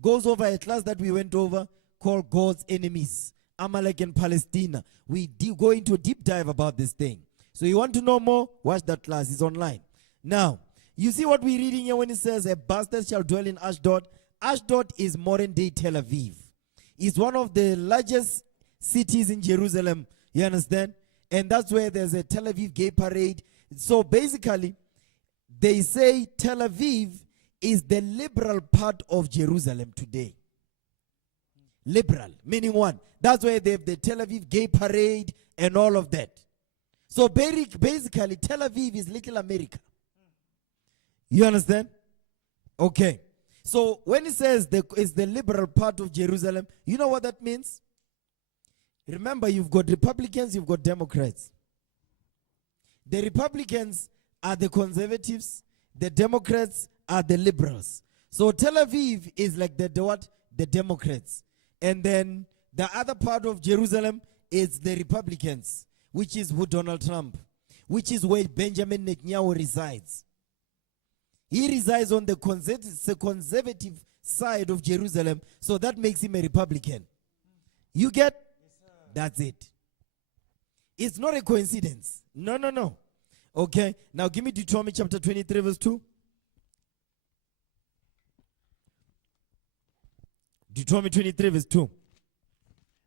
Goes over a class that we went over called God's enemies. Amalek and Palestina. We go into a deep dive about this thing. So you want to know more? Watch that class. It's online. Now, you see what we're reading here when it says a bastard shall dwell in Ashdod. Ashdod is modern day Tel Aviv. It's one of the largest cities in Jerusalem. You understand? And that's where there's a Tel Aviv gay parade. So basically, they say Tel Aviv is the liberal part of Jerusalem today. Liberal, meaning one. That's why they have the Tel Aviv gay parade and all of that. So basically, Tel Aviv is little America. You understand? Okay. So when it says it's the liberal part of Jerusalem, you know what that means? Remember, you've got Republicans, you've got Democrats. The Republicans are the conservatives, the Democrats are the liberals. So Tel Aviv is like the Democrats. And then the other part of Jerusalem is the Republicans, which is who Donald Trump, which is where Benjamin Netanyahu resides. He resides on the conservative side of Jerusalem, so that makes him a Republican. You get? Yes, that's it. It's not a coincidence. No. Okay, now give me Deuteronomy chapter 23 verse 2. Deuteronomy 23 verse 2.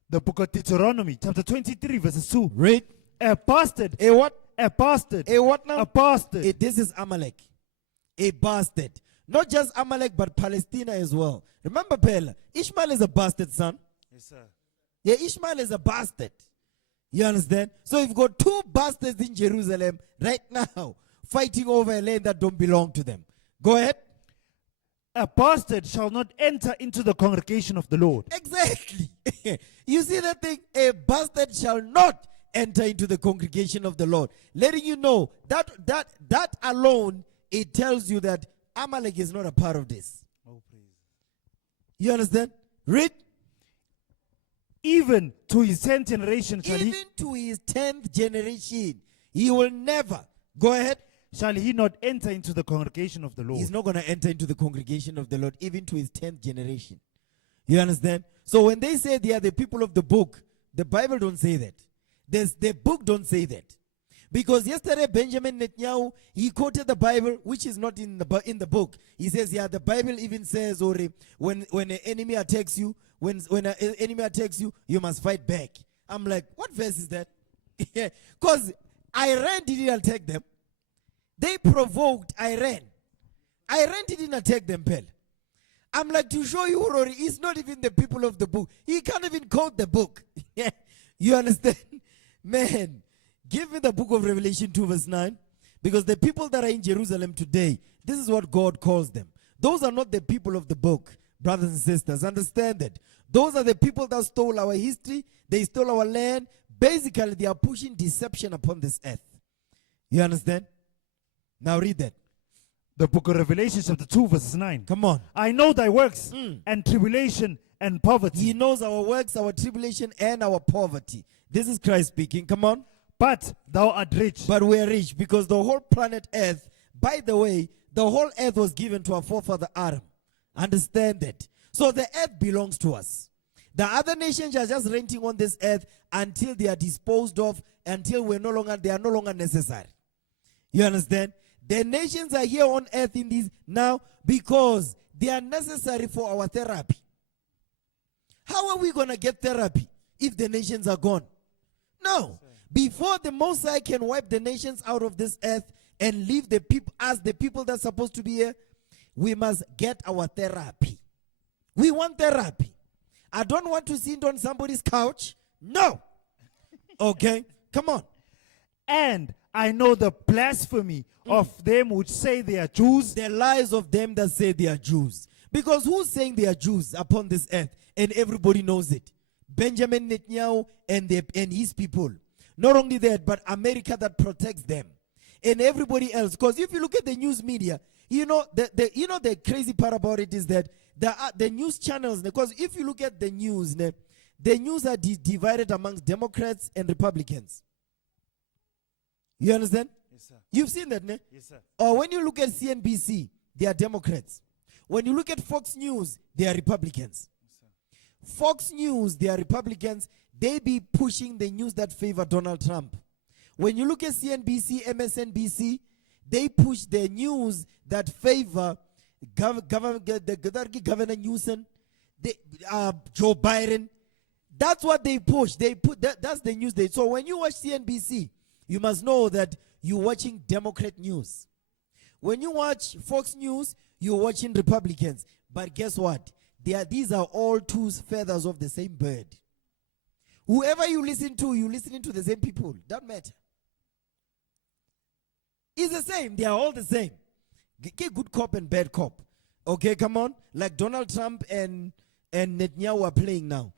The book of Deuteronomy, chapter 23 verse 2. Read. A bastard. A what? A bastard. A what now? A bastard. This is Amalek. A bastard. Not just Amalek, but Palestine as well. Remember, Pella, Ishmael is a bastard son. Yes, sir. Yeah, Ishmael is a bastard. You understand? So you've got two bastards in Jerusalem right now fighting over a land that don't belong to them. Go ahead. A bastard shall not enter into the congregation of the Lord. Exactly. You see that thing? A bastard shall not enter into the congregation of the Lord. Letting you know that alone, it tells you that Amalek is not a part of this. Oh, praise. You understand? Read. Even to his 10th generation Even to his 10th generation, he will never. Go ahead. shall he not enter into the congregation of the Lord. He's not going to enter into the congregation of the Lord, even to his 10th generation. You understand? So when they say they are the people of the book, the Bible don't say that. The book don't say that. Because yesterday Benjamin Netanyahu, he quoted the Bible, which is not in the book. He says, yeah, the Bible even says, or when an enemy attacks you, when an enemy attacks you, you must fight back. I'm like, what verse is that? Because Iran didn't attack them. They provoked Iran. Iran didn't attack them, Pell. I'm like, to show you, Rory, he's not even the people of the book. He can't even quote the book. You understand? Man, give me the book of Revelation 2 verse 9. Because the people that are in Jerusalem today, this is what God calls them. Those are not the people of the book, brothers and sisters. Understand that. Those are the people that stole our history. They stole our land. Basically, they are pushing deception upon this earth. You understand? Now read that. The book of Revelation chapter 2 verse 9. Come on. I know thy works and tribulation and poverty. He knows our works, our tribulation, and our poverty. This is Christ speaking. Come on. But thou art rich. But we are rich because the whole planet Earth, by the way, the whole earth was given to our forefather Adam. Understand that. So the earth belongs to us. The other nations are just renting on this earth until they are disposed of, until they are no longer necessary. You understand? The nations are here on earth in this now because they are necessary for our therapy. How are we going to get therapy if the nations are gone? No. Before the Most High can wipe the nations out of this earth and leave the people as the people that's supposed to be here, we must get our therapy. We want therapy. I don't want to sit on somebody's couch. No. Okay? Come on. And I know the blasphemy of them which say they are Jews. The lies of them that say they are Jews. Because who's saying they are Jews upon this earth? And everybody knows it. Benjamin Netanyahu and his people. Not only that, but America that protects them. And everybody else. Because if you look at the news media, the crazy part about it is that the news channels, because if you look at the news are divided amongst Democrats and Republicans. You understand? Yes, sir. You've seen that, ne? Yes, sir. Or when you look at CNBC, they are Democrats. When you look at Fox News, they are Republicans. Yes, Fox News, they are Republicans. They be pushing the news that favor Donald Trump. When you look at CNBC, MSNBC, they push the news that favor Governor Newsom, Joe Biden. That's what they push. They put that's the news. So when you watch CNBC, you must know that you're watching Democrat news. When you watch Fox News, you're watching Republicans. But guess what? These are all two feathers of the same bird. Whoever you listen to, you're listening to the same people. Doesn't matter. It's the same. They are all the same. Good cop and bad cop. Okay, come on. Like Donald Trump and Netanyahu are playing now.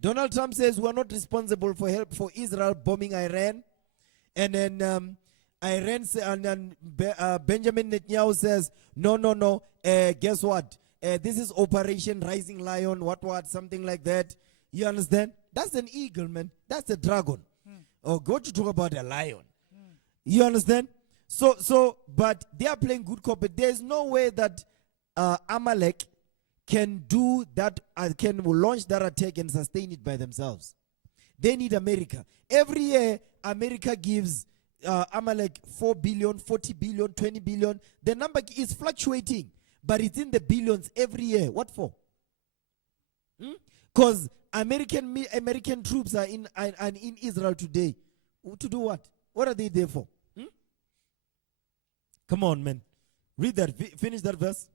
Donald Trump says we're not responsible for help for Israel bombing Iran. And then Benjamin Netanyahu says, no. Guess what? This is Operation Rising Lion, something like that. You understand? That's an eagle, man. That's a dragon. Oh, go to talk about a lion. You understand? But they are playing good cop. But there's no way that Amalek can do that, can launch that attack and sustain it by themselves. They need America. Every year, America gives Amalek 4 billion, 40 billion, 20 billion. The number is fluctuating, but it's in the billions every year. What for? Because American troops are in Israel today. To do what? What are they there for? Come on, man. Read that. Finish that verse.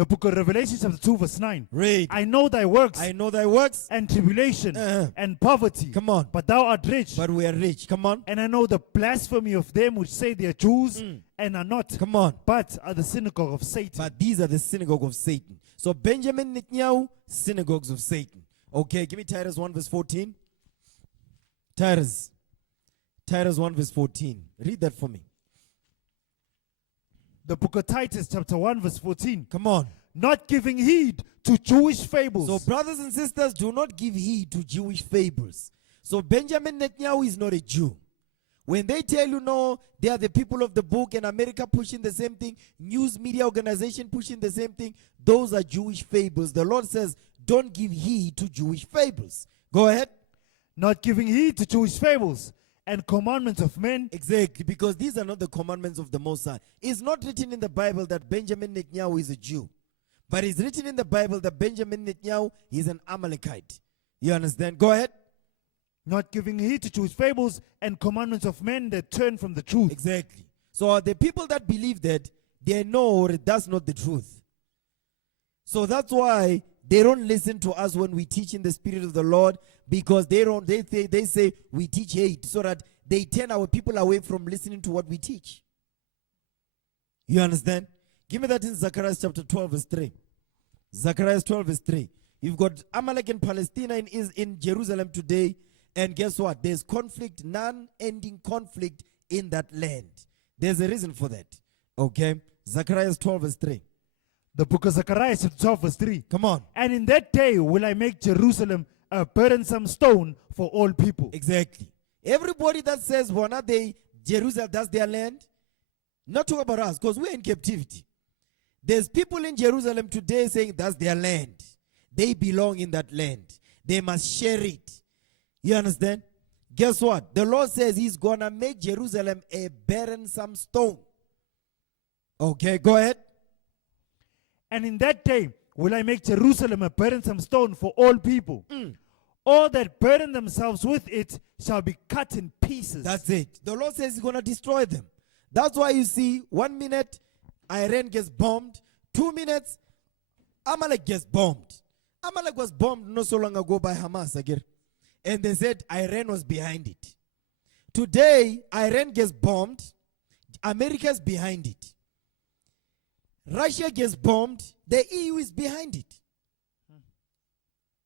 The book of Revelation chapter 2 verse 9. Read. I know thy works I know thy works, and tribulation and poverty. Come on. But thou art rich. but we are rich. Come on. And I know the blasphemy of them which say they are Jews and are not, Come on. but are the synagogue of Satan. But these are the synagogue of Satan. So Benjamin Netanyahu, synagogues of Satan. Okay, give me Titus 1 verse 14. Titus 1 verse 14. Read that for me. The book of Titus chapter 1 verse 14. Come on. Not giving heed to Jewish fables. So brothers and sisters, do not give heed to Jewish fables. So Benjamin Netanyahu is not a Jew. When they tell you no, they are the people of the book and America pushing the same thing, news media organization pushing the same thing, those are Jewish fables. The Lord says, don't give heed to Jewish fables. Go ahead. Not giving heed to Jewish fables and commandments of men. Exactly, because these are not the commandments of the Most High. It's not written in the Bible that Benjamin Netanyahu is a Jew. But it's written in the Bible that Benjamin Netanyahu is an Amalekite. You understand? Go ahead. Not giving heed to Jewish fables and commandments of men that turn from the truth. Exactly. So the people that believe that, they know that's not the truth. So that's why they don't listen to us when we teach in the Spirit of the Lord, because they say we teach hate, so that they turn our people away from listening to what we teach. You understand? Give me that in Zechariah chapter 12 verse 3. Zechariah 12 verse 3. You've got Amalek and Palestine in Jerusalem today, and guess what? There's conflict, non-ending conflict in that land. There's a reason for that. Okay? Zechariah 12 verse 3. The book of Zechariah chapter 12 verse 3. Come on. And in that day will I make Jerusalem a burdensome stone for all people. Exactly. Everybody that says one day Jerusalem, that's their land, not talk about us, because we're in captivity. There's people in Jerusalem today saying that's their land. They belong in that land. They must share it. You understand? Guess what? The Lord says he's going to make Jerusalem a burdensome stone. Okay, go ahead. And in that day will I make Jerusalem a burdensome stone for all people. All that burden themselves with it shall be cut in pieces. That's it. The Lord says he's going to destroy them. That's why you see, 1 minute, Iran gets bombed. 2 minutes, Amalek gets bombed. Amalek was bombed not so long ago by Hamas again. And they said Iran was behind it. Today, Iran gets bombed. America's behind it. Russia gets bombed. The EU is behind it.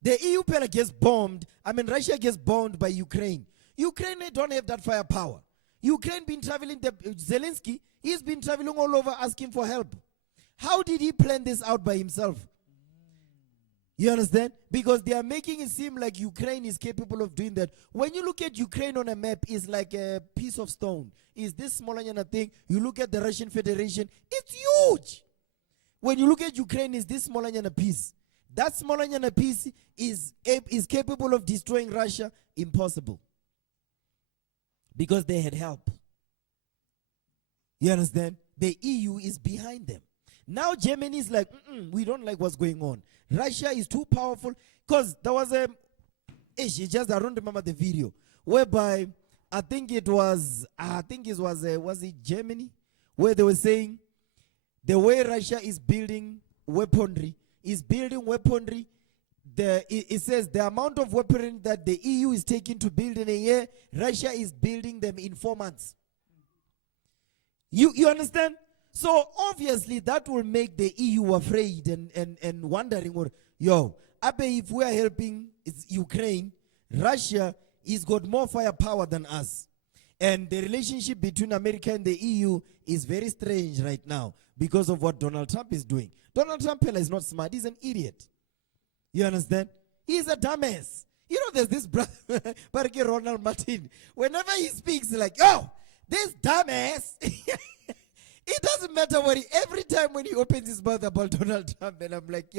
The EU gets bombed. Russia gets bombed by Ukraine. Ukraine, they don't have that firepower. Ukraine been traveling, Zelensky, he's been traveling all over asking for help. How did he plan this out by himself? You understand? Because they are making it seem like Ukraine is capable of doing that. When you look at Ukraine on a map, it's like a piece of stone. It's this smaller than a thing. You look at the Russian Federation, it's huge. When you look at Ukraine, it's this smaller than a piece. That smaller than a piece is capable of destroying Russia. Impossible. Because they had help. You understand? The EU is behind them. Now Germany is like, we don't like what's going on. Russia is too powerful. Because there was I don't remember the video, whereby was it Germany? Where they were saying the way Russia is building weaponry, it says the amount of weaponry that the EU is taking to build in a year, Russia is building them in 4 months. You understand? So obviously that will make the EU afraid and wondering, if we are helping Ukraine, Russia is got more firepower than us. And the relationship between America and the EU is very strange right now because of what Donald Trump is doing. Donald Trump is not smart. He's an idiot. You understand? He's a dumbass. You know, there's this brother, Ronald Martin. Whenever he speaks, like, this dumbass. It doesn't matter what every time when he opens his mouth about Donald Trump, and I'm like,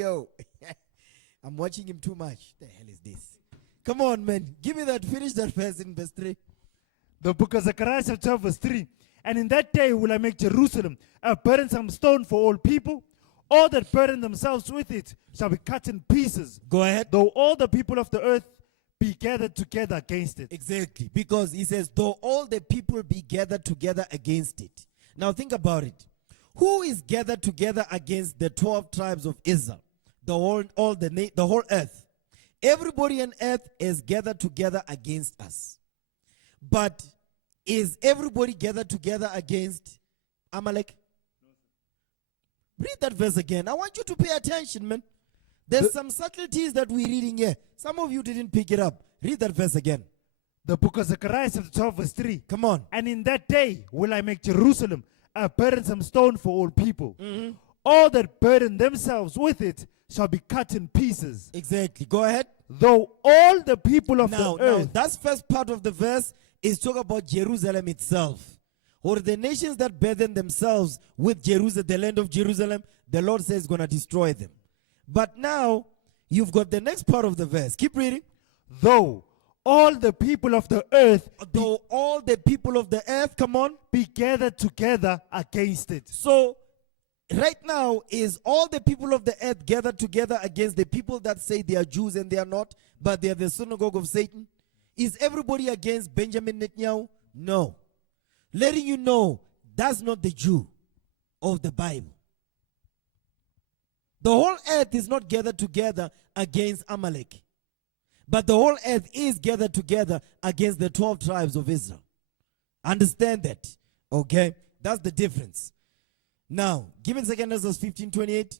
I'm watching him too much. The hell is this? Come on, man. Give me that. Finish that verse in verse 3. The book of Zechariah chapter 12 verse 3. And in that day will I make Jerusalem a burdensome stone for all people. All that burden themselves with it shall be cut in pieces. Go ahead. Though all the people of the earth be gathered together against it. Exactly. Because he says, though all the people be gathered together against it. Now think about it. who is gathered together against the 12 tribes of Israel, the whole earth. Everybody on earth is gathered together against us. But is everybody gathered together against Amalek? Read that verse again. I want you to pay attention, man. There's some subtleties that we're reading here. Some of you didn't pick it up. Read that verse again. The book of Zechariah chapter 12 verse 3. Come on. And in that day will I make Jerusalem a burdensome stone for all people. Mm-hmm. All that burden themselves with it shall be cut in pieces. Exactly. Go ahead. Though all the people of Now, the earth. that's first part of the verse is talk about Jerusalem itself. Or the nations that burden themselves with Jerusalem, the land of Jerusalem, the Lord says is going to destroy them. But now, you've got the next part of the verse. Keep reading. Though all the people of the earth Though all the people of the earth, come on, be gathered together against it. So, right now, is all the people of the earth gathered together against the people that say they are Jews and they are not, but they are the synagogue of Satan? Is everybody against Benjamin Netanyahu? No. Letting you know, that's not the Jew of the Bible. The whole earth is not gathered together against Amalek. But the whole earth is gathered together against the 12 tribes of Israel. Understand that. Okay? That's the difference. Now, give me 2 Ezra 15:28.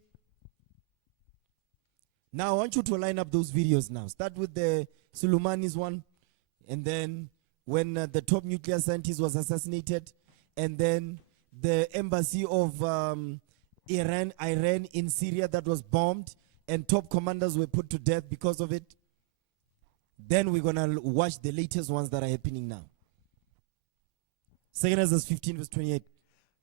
Now, I want you to line up those videos now. Start with the Sulaimanis one. And then when the top nuclear scientist was assassinated. And then the embassy of Iran in Syria that was bombed. And top commanders were put to death because of it. Then we're going to watch the latest ones that are happening now. 2 Ezra 15 verse 28.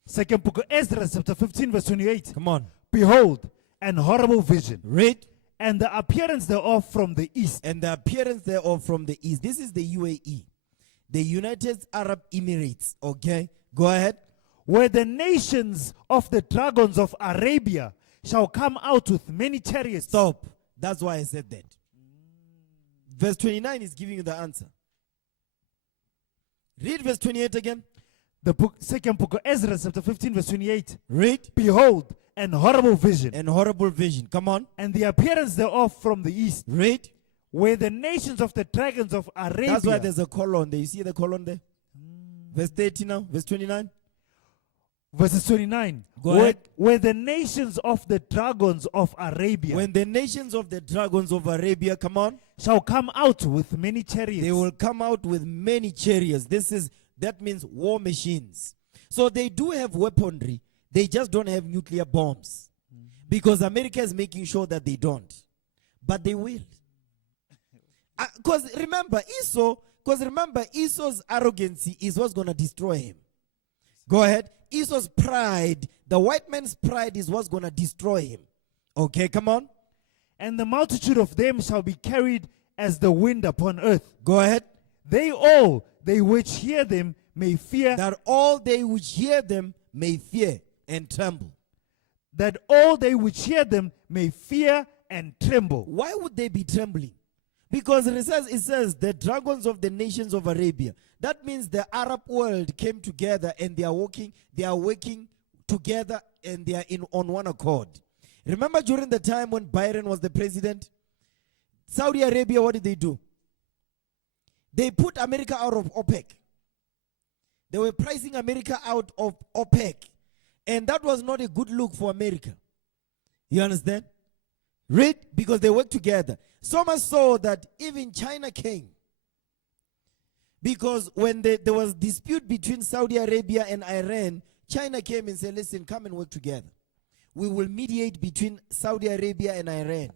Second book of Ezra chapter 15 verse 28. Come on. Behold, an horrible vision. Read. And the appearance thereof from the east. And the appearance thereof from the east. This is the UAE. The United Arab Emirates. Okay. Go ahead. Where the nations of the dragons of Arabia shall come out with many chariots. Stop. That's why I said that. Verse 29 is giving you the answer. Read verse 28 again. The second book of Ezra, chapter 15, verse 28. Read. Behold, an horrible vision. An horrible vision. Come on. And the appearance thereof from the east. Read. Where the nations of the dragons of Arabia. That's why there's a colon there. You see the colon there? Verse 30 now. Verse 29. Verses 29. Go ahead. Where the nations of the dragons of Arabia. When the nations of the dragons of Arabia, come on, shall come out with many chariots. they will come out with many chariots. That means war machines. So they do have weaponry. They just don't have nuclear bombs. Because America is making sure that they don't. But they will. Because remember, Esau's arrogancy is what's going to destroy him. Go ahead. Esau's pride, the white man's pride is what's going to destroy him. Okay, come on. And the multitude of them shall be carried as the wind upon earth. Go ahead. They which hear them may fear. That all they which hear them may fear and tremble. That all they which hear them may fear and tremble. Why would they be trembling? Because it says the dragons of the nations of Arabia. That means the Arab world came together and they are working together and they are on one accord. Remember during the time when Byron was the president? Saudi Arabia, what did they do? They put America out of OPEC. They were pricing America out of OPEC. And that was not a good look for America. You understand? Read, because they worked together. So much so that even China came. Because when there was dispute between Saudi Arabia and Iran, China came and said, listen, come and work together. We will mediate between Saudi Arabia and Iran.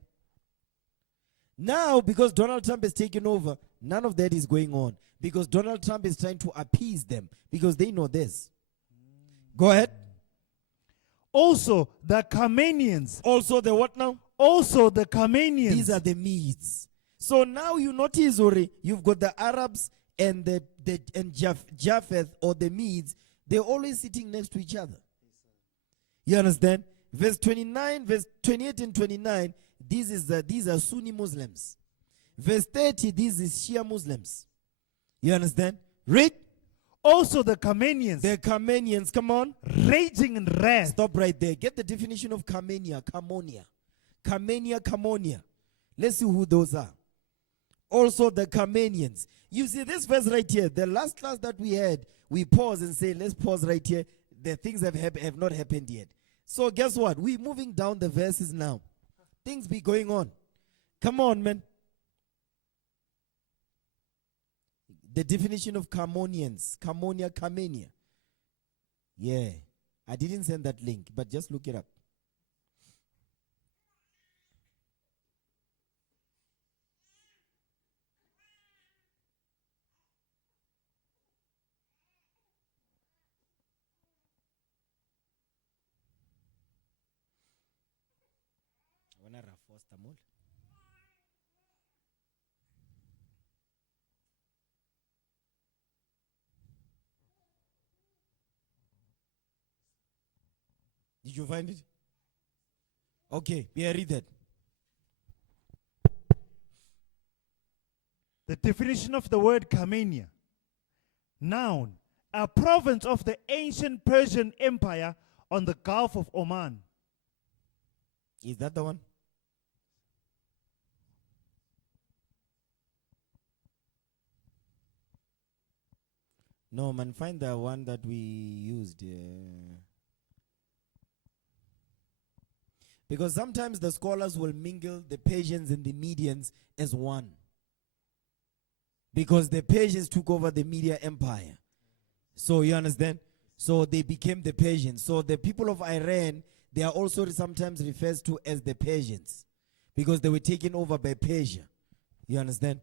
Now, because Donald Trump has taken over, none of that is going on. Because Donald Trump is trying to appease them. Because they know this. Go ahead. Also, the Carmanians. Also the what now? Also the Carmanians. These are the Medes. So now you notice, Ori, you've got the Arabs and Japheth or the Medes. They're always sitting next to each other. You understand? Verse 29, verse 28 and 29, these are Sunni Muslims. Verse 30, these is Shia Muslims. You understand? Read. Also the Kamenians, The Kamenians, come on. raging in wrath. Stop right there. Get the definition of Kamenia, Kamonia. Kamenia, Kamonia. Let's see who those are. Also the Kamenians. You see this verse right here, the last class that we had, we pause and say, let's pause right here. The things have not happened yet. So guess what? We're moving down the verses now. Things be going on. Come on, man. The definition of Kamonians. Kamonia, Kamenia. Yeah. I didn't send that link, but just look it up. Did you find it? Okay, yeah, read that. The definition of the word Kamenia. Noun, a province of the ancient Persian Empire on the Gulf of Oman. Is that the one? No, man, find the one that we used. Because sometimes the scholars will mingle the Persians and the Medians as one. Because the Persians took over the Media Empire. So you understand? So they became the Persians. So the people of Iran, they are also sometimes referred to as the Persians. Because they were taken over by Persia. You understand?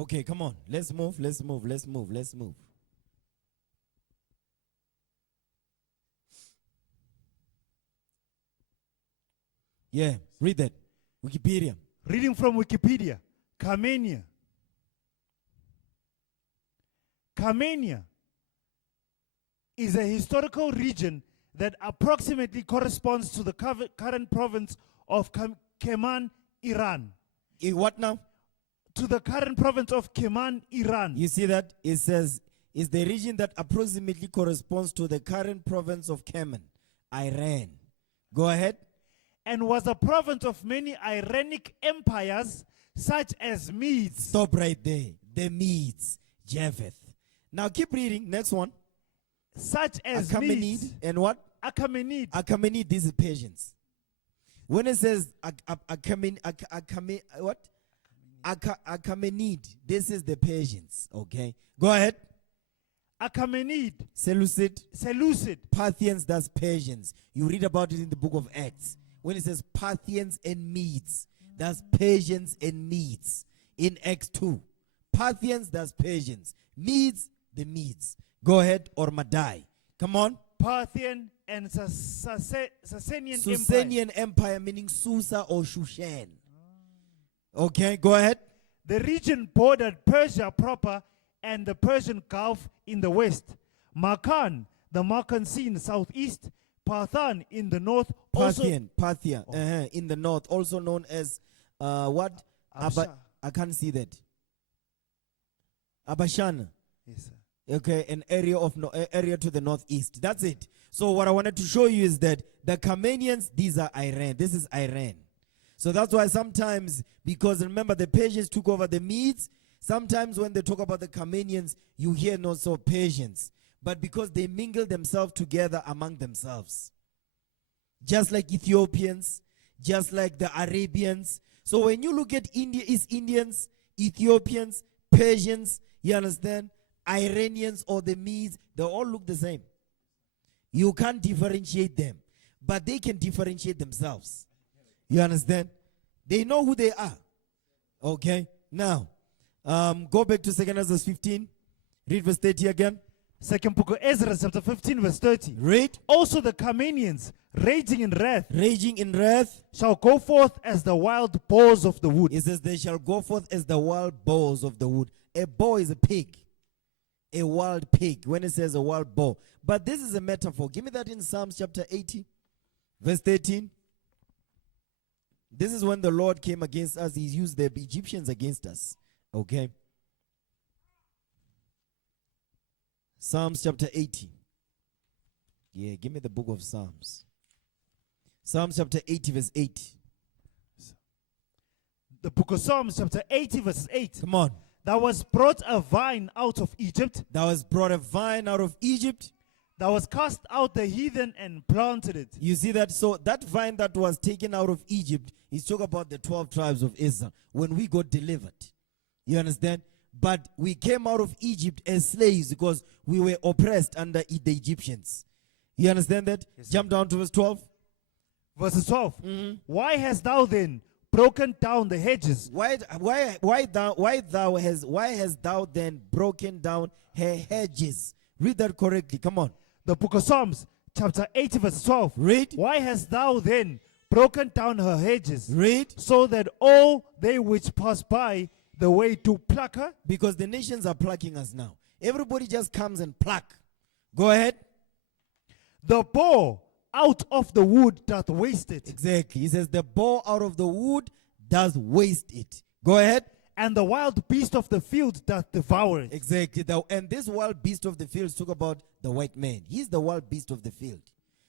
Okay, come on. Let's move. Yeah, read that. Wikipedia. Reading from Wikipedia. Kamenia. Kamenia is a historical region that approximately corresponds to the current province of Keman, Iran. What now? To the current province of Keman, Iran. You see that? It says, is the region that approximately corresponds to the current province of Keman, Iran. Go ahead. And was a province of many Iranic empires, such as Medes. Stop right there. The Medes, Japheth. Now keep reading. Next one. Such as Achaemenid Medes. and what? Achaemenid. Achaemenid, these are Persians. When it says what? Achaemenid, this is the Persians. Okay, go ahead. Achaemenid. Seleucid. Parthians, that's Persians. You read about it in the book of Acts. When it says Parthians and Medes, that's Persians and Medes. In Acts 2. Parthians, that's Persians. Medes, the Medes. Go ahead, or Madai. Come on. Parthian and Sasanian Sasanian Empire, meaning Susa or Shushan. Okay, go ahead. The region bordered Persia proper and the Persian Gulf in the west. Makan, the Makan Sea in the southeast. Parthan in the north. Parthia, in the north, also known as what? I can't see that. Abashan. Yes, sir. Okay, an area to the northeast. That's it. So what I wanted to show you is that the Kamenians, these are Iran. This is Iran. So that's why sometimes, because remember the Persians took over the Medes, sometimes when they talk about the Kamenians, you hear not so Persians. But because they mingle themselves together among themselves. Just like Ethiopians, just like the Arabians. So when you look at East Indians, Ethiopians, Persians, you understand? Iranians or the Medes, they all look the same. You can't differentiate them, but they can differentiate themselves. You understand? They know who they are. Okay? Now, go back to 2 Ezra 15. Read verse 30 again. Second book of Ezra, chapter 15, verse 30. Read. Also the Canaanians, raging in wrath, Raging in wrath. shall go forth as the wild boars of the wood. It says, they shall go forth as the wild boars of the wood. A boar is a pig. A wild pig. When it says a wild boar. But this is a metaphor. Give me that in Psalms chapter 80, verse 13. This is when the Lord came against us. He used the Egyptians against us. Okay? Psalms chapter 80. Yeah, give me the book of Psalms. Psalms chapter 80, verse 8. The book of Psalms, chapter 80, verse 8. Come on. There was brought a vine out of Egypt, Thou hast brought a vine out of Egypt. that was cast out the heathen and planted it. You see that? So that vine that was taken out of Egypt is talking about the 12 tribes of Israel when we got delivered. You understand? But we came out of Egypt as slaves because we were oppressed under the Egyptians. You understand that? Yes, Jump down to verse 12. Verse 12. Why hast thou then broken down the hedges? Why hast thou then broken down her hedges? Read that correctly. Come on. The book of Psalms, chapter 80, verse 12. Read. Why hast thou then broken down her hedges, Read. so that all they which pass by the way do pluck her? Because the nations are plucking us now. Everybody just comes and pluck. Go ahead. The boar out of the wood doth waste it, Exactly. He says the boar out of the wood does waste it. Go ahead. and the wild beast of the field doth devour it. Exactly. And this wild beast of the field talk about the white man. He's the wild beast of the field.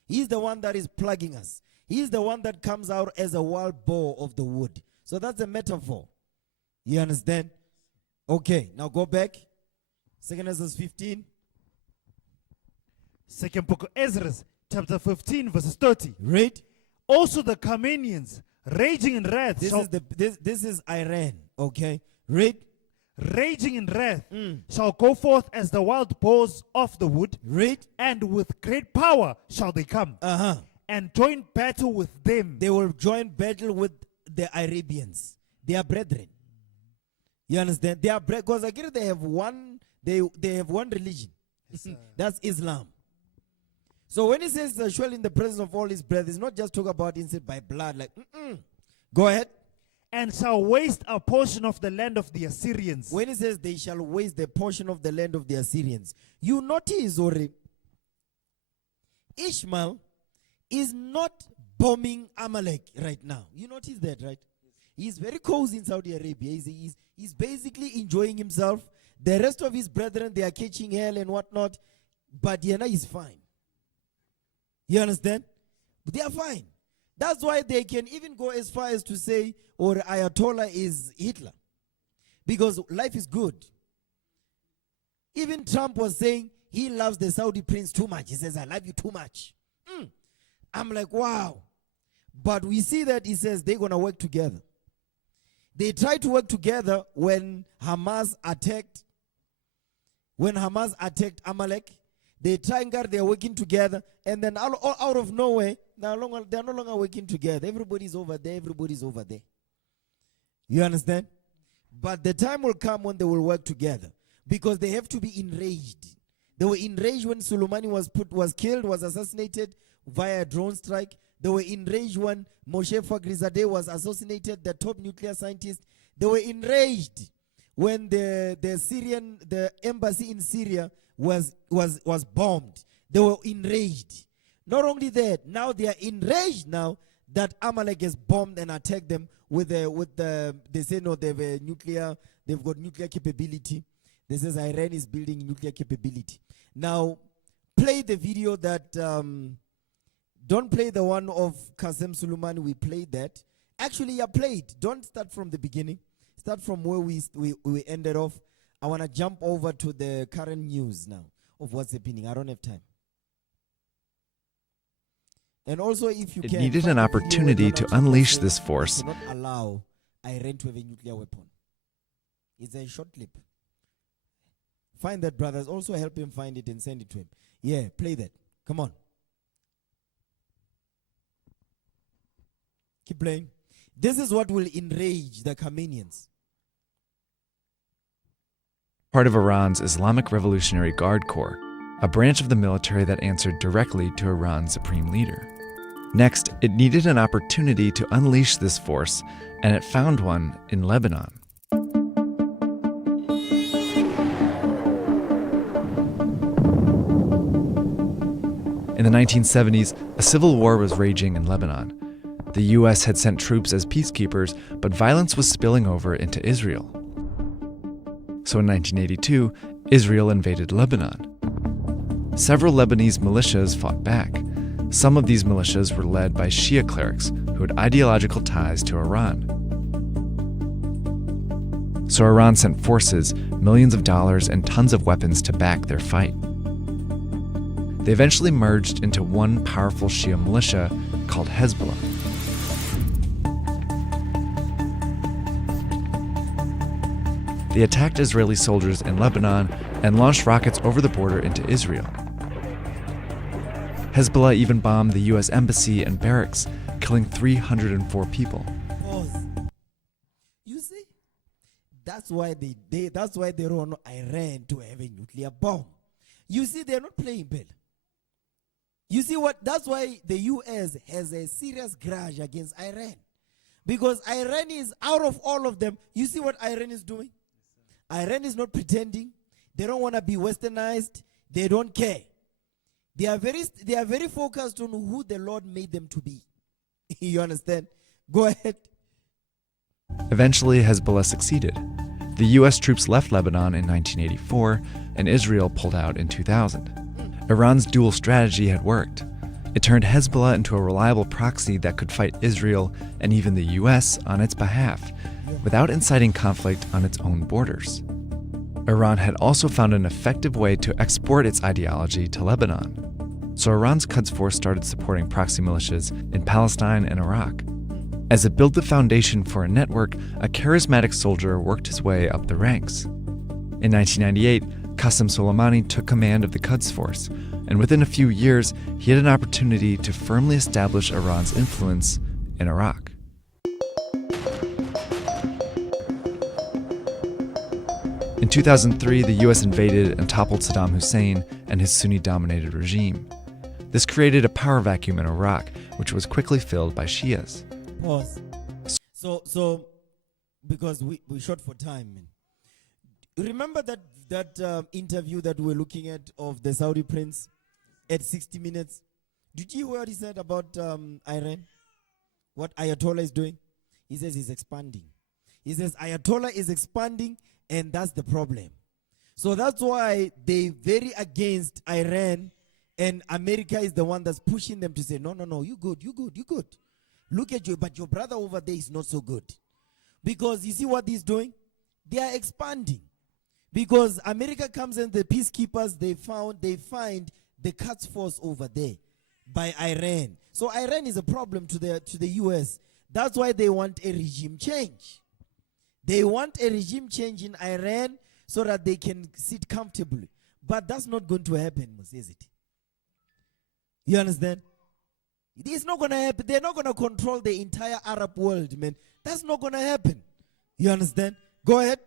He's the one that is plaguing us. He's the one that comes out as a wild boar of the wood. So that's a metaphor. You understand? Okay. Now go back. 2 Ezra 15. Second book of Ezra, chapter 15, verse 30. Read. Also the Canaanians, raging in wrath, This shall, is this is Iran. Okay. Read. raging in wrath, shall go forth as the wild boars of the wood, Read. and with great power shall they come, and join battle with them. They will join battle with the Arabians. They are brethren. You understand? They are because again they have one. They have one religion. That's Islam. So when he says surely in the presence of all his brethren, it's not just talk about inside by blood. Like, go ahead. And shall waste a portion of the land of the Assyrians. When he says they shall waste the portion of the land of the Assyrians, you notice already, Ishmael is not bombing Amalek right now. You notice that, right? He's very cozy in Saudi Arabia. He's basically enjoying himself. The rest of his brethren, they are catching hell and whatnot. But Yana is fine. You understand? But they are fine. That's why they can even go as far as to say, or Ayatollah is Hitler. Because life is good. Even Trump was saying he loves the Saudi prince too much. He says, I love you too much. I'm like, wow. But we see that he says they're going to work together. They tried to work together when Hamas attacked. When Hamas attacked Amalek, they they're working together, and then out of nowhere, they're no longer working together. Everybody's over there, everybody's over there. You understand? But the time will come when they will work together, because they have to be enraged. They were enraged when Soleimani was killed, was assassinated via a drone strike. They were enraged when Moshe Fakhrizadeh was assassinated, the top nuclear scientist. They were enraged when the embassy in Syria was bombed. They were enraged. Not only that, now they are enraged now that Amalek has bombed and attacked them they say no, they've got nuclear capability. They says Iran is building nuclear capability. Now, play the video that don't play the one of Qasem Soleimani. We played that. Actually, yeah, play it. Don't start from the beginning. Start from where we ended off. I want to jump over to the current news now of what's happening. I don't have time. And also, if you It can, needed find an a video opportunity where to Donald Trump unleash says this he force. cannot allow Iran to have a nuclear weapon. It's a short clip. Find that, brothers. Also help him find it and send it to him. Yeah, play that. Come on. Keep playing. This is what will enrage the Khameneans. Part of Iran's Islamic Revolutionary Guard Corps, a branch of the military that answered directly to Iran's supreme leader. Next, it needed an opportunity to unleash this force, and it found one in Lebanon. In the 1970s, a civil war was raging in Lebanon. The US had sent troops as peacekeepers, but violence was spilling over into Israel. So in 1982, Israel invaded Lebanon. Several Lebanese militias fought back. Some of these militias were led by Shia clerics who had ideological ties to Iran. So Iran sent forces, millions of dollars, and tons of weapons to back their fight. They eventually merged into one powerful Shia militia called Hezbollah. They attacked Israeli soldiers in Lebanon and launched rockets over the border into Israel. Hezbollah even bombed the US embassy and barracks, killing 304 people. Pause. You see, that's why they want Iran to have a nuclear bomb. You see, they're not playing ball. You see what? That's why the US has a serious grudge against Iran, because Iran is out of all of them. You see what Iran is doing? Iran is not pretending. They don't want to be westernized. They don't care. They are very focused on who the Lord made them to be. You understand? Go ahead. Eventually, Hezbollah succeeded. The US troops left Lebanon in 1984, and Israel pulled out in 2000. Iran's dual strategy had worked. It turned Hezbollah into a reliable proxy that could fight Israel and even the US on its behalf, without inciting conflict on its own borders. Iran had also found an effective way to export its ideology to Lebanon. So Iran's Quds Force started supporting proxy militias in Palestine and Iraq. As it built the foundation for a network, a charismatic soldier worked his way up the ranks. In 1998, Qasem Soleimani took command of the Quds Force, and within a few years, he had an opportunity to firmly establish Iran's influence in Iraq. In 2003, the US invaded and toppled Saddam Hussein and his Sunni-dominated regime. This created a power vacuum in Iraq, which was quickly filled by Shias. Pause. So, because we short for time. Remember that interview that we were looking at of the Saudi prince at 60 Minutes? Did you hear what he said about Iran? What Ayatollah is doing? He says he's expanding. He says Ayatollah is expanding, and that's the problem. So that's why they very against Iran, and America is the one that's pushing them to say, no, you good. Look at you, but your brother over there is not so good. Because you see what he's doing? They are expanding. Because America comes and the peacekeepers, they find the Quds Force over there by Iran. So Iran is a problem to the US. That's why they want a regime change. They want a regime change in Iran so that they can sit comfortably. But that's not going to happen, is it? You understand? It's not going to happen. They're not going to control the entire Arab world, man. That's not going to happen. You understand? Go ahead.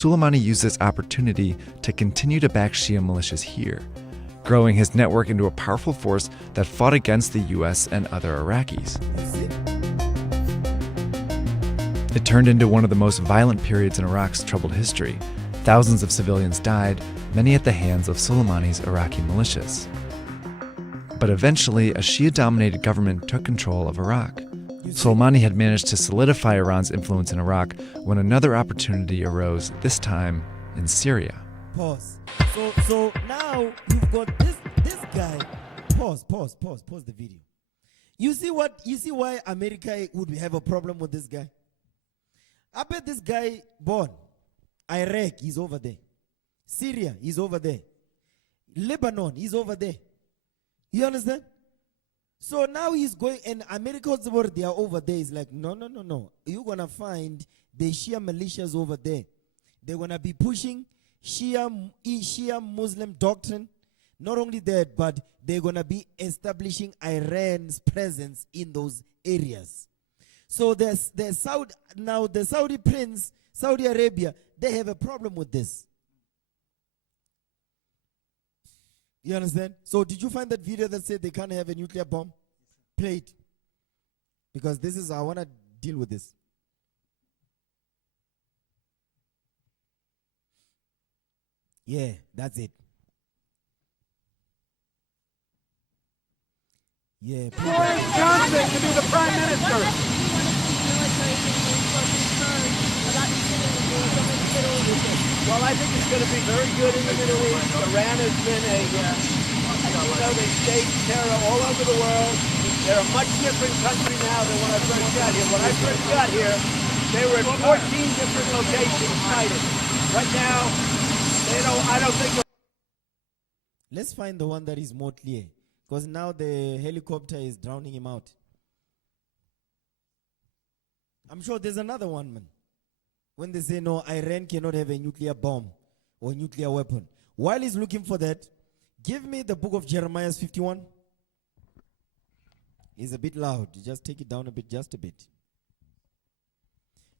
Soleimani used this opportunity to continue to back Shia militias here, growing his network into a powerful force that fought against the US and other Iraqis. It turned into one of the most violent periods in Iraq's troubled history. Thousands of civilians died, many at the hands of Soleimani's Iraqi militias. But eventually, a Shia-dominated government took control of Iraq. Soleimani had managed to solidify Iran's influence in Iraq when another opportunity arose, this time in Syria. Pause. So now you've got this guy. Pause the video. You see why America would have a problem with this guy? I bet this guy born. Iraq is over there. Syria is over there. Lebanon is over there. You understand? So now he's going, and America's word, they are over there. He's like, no. You're going to find the Shia militias over there. They're going to be pushing Shia Muslim doctrine. Not only that, but they're going to be establishing Iran's presence in those areas. So the Saudi prince, Saudi Arabia, they have a problem with this. You understand? So did you find that video that said they can't have a nuclear bomb? Play it. Because this is, I want to deal with this. Yeah, that's it. Yeah. Boris Johnson to be the prime minister. Well, I think it's going to be very good in the Middle East. Iran has been they stage terror all over the world. They're a much different country now than when I first got here. When I first got here, they were at 14 different locations fighting. Right now, I don't think. Let's find the one that is more clear. Because now the helicopter is drowning him out. I'm sure there's another one, man. When they say, no, Iran cannot have a nuclear bomb or nuclear weapon. While he's looking for that, give me the book of Jeremiah 51. It's a bit loud. Just take it down a bit, just a bit.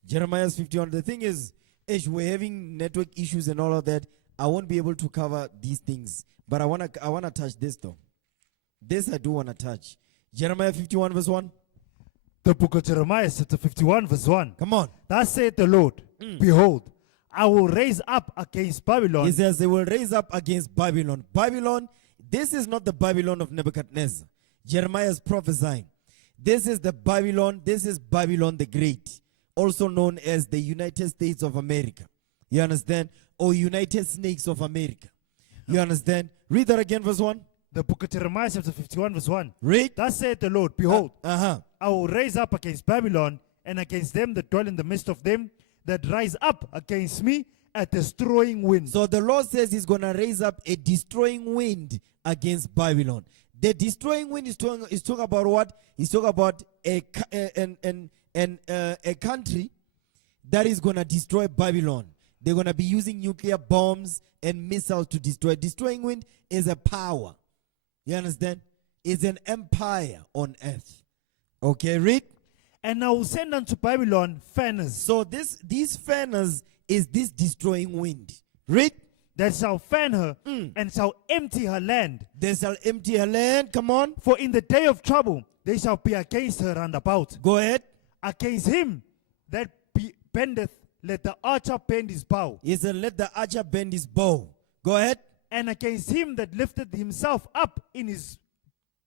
Jeremiah 51. The thing is, as we're having network issues and all of that, I won't be able to cover these things. But I wanna touch this though. This I do want to touch. Jeremiah 51 verse 1. The book of Jeremiah, chapter 51, verse 1. Come on. Thus saith the Lord, behold, I will raise up against Babylon. He says they will raise up against Babylon. Babylon, this is not the Babylon of Nebuchadnezzar. Jeremiah is prophesying. This is Babylon the Great, also known as the United States of America. You understand? Or United Snakes of America. You understand? Read that again, verse 1. The book of Jeremiah, chapter 51, verse 1. Read. Thus saith the Lord, behold, I will raise up against Babylon and against them that dwell in the midst of them that rise up against me a destroying wind. So the Lord says he's going to raise up a destroying wind against Babylon. The destroying wind is talking about what? He's talking about a country that is going to destroy Babylon. They're going to be using nuclear bombs and missiles to destroy. Destroying wind is a power. You understand? It's an empire on earth. Okay, read. And I will send unto Babylon fanners. So these fanners is this destroying wind. Read. That shall fan her and shall empty her land. They shall empty her land. Come on. For in the day of trouble they shall be against her round about. Go ahead. Against him that bendeth, let the archer bend his bow. He said, let the archer bend his bow. Go ahead. And against him that lifted himself up in his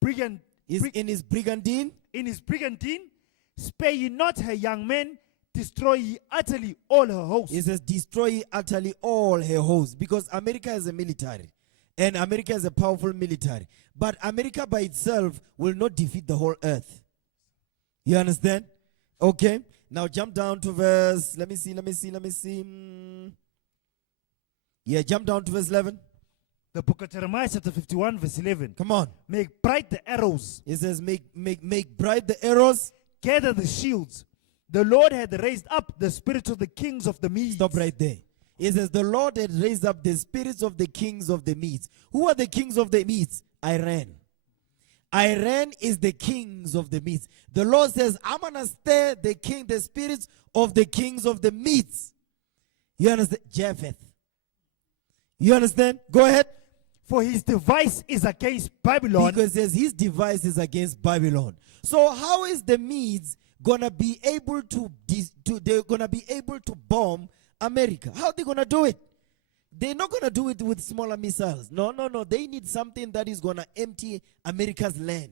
brigandine. In his brigandine. Spare ye not her young men, destroy ye utterly all her hosts. He says, destroy ye utterly all her hosts. Because America is a military. And America is a powerful military. But America by itself will not defeat the whole earth. You understand? Okay. Now jump down to verse, let me see. Yeah, jump down to verse 11. The book of Jeremiah, chapter 51, verse 11. Come on. Make bright the arrows. It says, make bright the arrows. Gather the shields. The Lord had raised up the spirits of the kings of the Medes. Stop right there. It says, the Lord had raised up the spirits of the kings of the Medes. Who are the kings of the Medes? Iran. Iran is the kings of the Medes. The Lord says, I'm going to stir the spirits of the kings of the Medes. You understand? Japheth. You understand? Go ahead. For his device is against Babylon. Because it says his device is against Babylon. So how is the Medes gonna be able to bomb America? How are they gonna do it? They're not gonna do it with smaller missiles. No. They need something that is gonna empty America's land.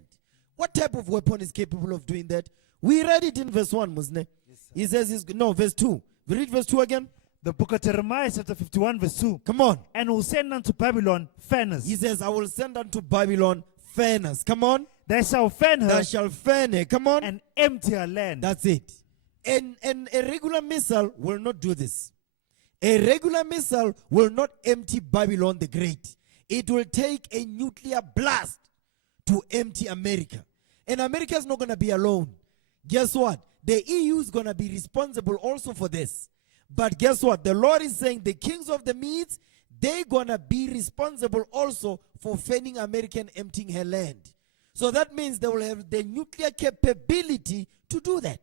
What type of weapon is capable of doing that? We read it in verse 1, Musne. He says, verse 2. We read verse 2 again. The book of Jeremiah, chapter 51, verse 2. Come on. And will send unto Babylon fanners. He says, I will send unto Babylon fanners. Come on. They shall fan her. They shall fan her. Come on. And empty her land. That's it. And a regular missile will not do this. A regular missile will not empty Babylon the Great. It will take a nuclear blast to empty America. And America is not going to be alone. Guess what? The EU is going to be responsible also for this. But guess what? The Lord is saying the kings of the Medes, they're gonna be responsible also for fanning American emptying her land. So that means they will have the nuclear capability to do that.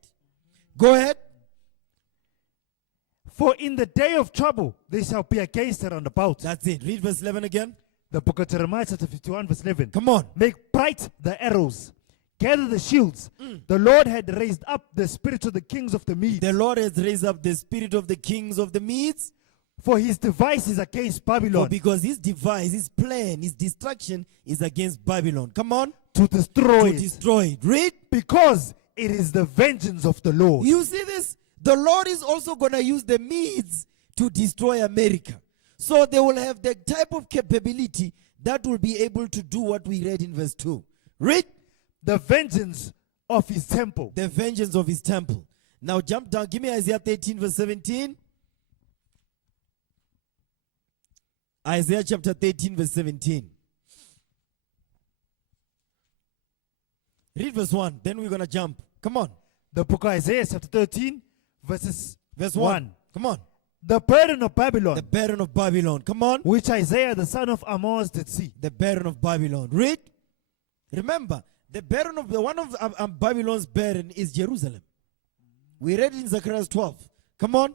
Go ahead. For in the day of trouble, they shall be against her round about. That's it. Read verse 11 again. The book of Jeremiah, chapter 51, verse 11. Come on. Make bright the arrows, gather the shields. The Lord had raised up the spirit of the kings of the Medes. The Lord has raised up the spirit of the kings of the Medes. For his device is against Babylon. For because his device, his plan, his destruction is against Babylon. Come on. To destroy To it. destroy it. Read. Because it is the vengeance of the Lord. You see this? The Lord is also going to use the Medes to destroy America. So they will have the type of capability that will be able to do what we read in verse 2. Read. The vengeance of his temple. The vengeance of his temple. Now jump down. Give me Isaiah 13 verse 17. Isaiah chapter 13 verse 17. Read verse 1. Then we're going to jump. Come on. The book of Isaiah, chapter 13, verse 1. Come on. The burden of Babylon, The burden of Babylon. Come on. which Isaiah the son of Amoz did see. The burden of Babylon. Read. Remember, the burden of one of Babylon's burden is Jerusalem. We read it in Zechariah 12. Come on.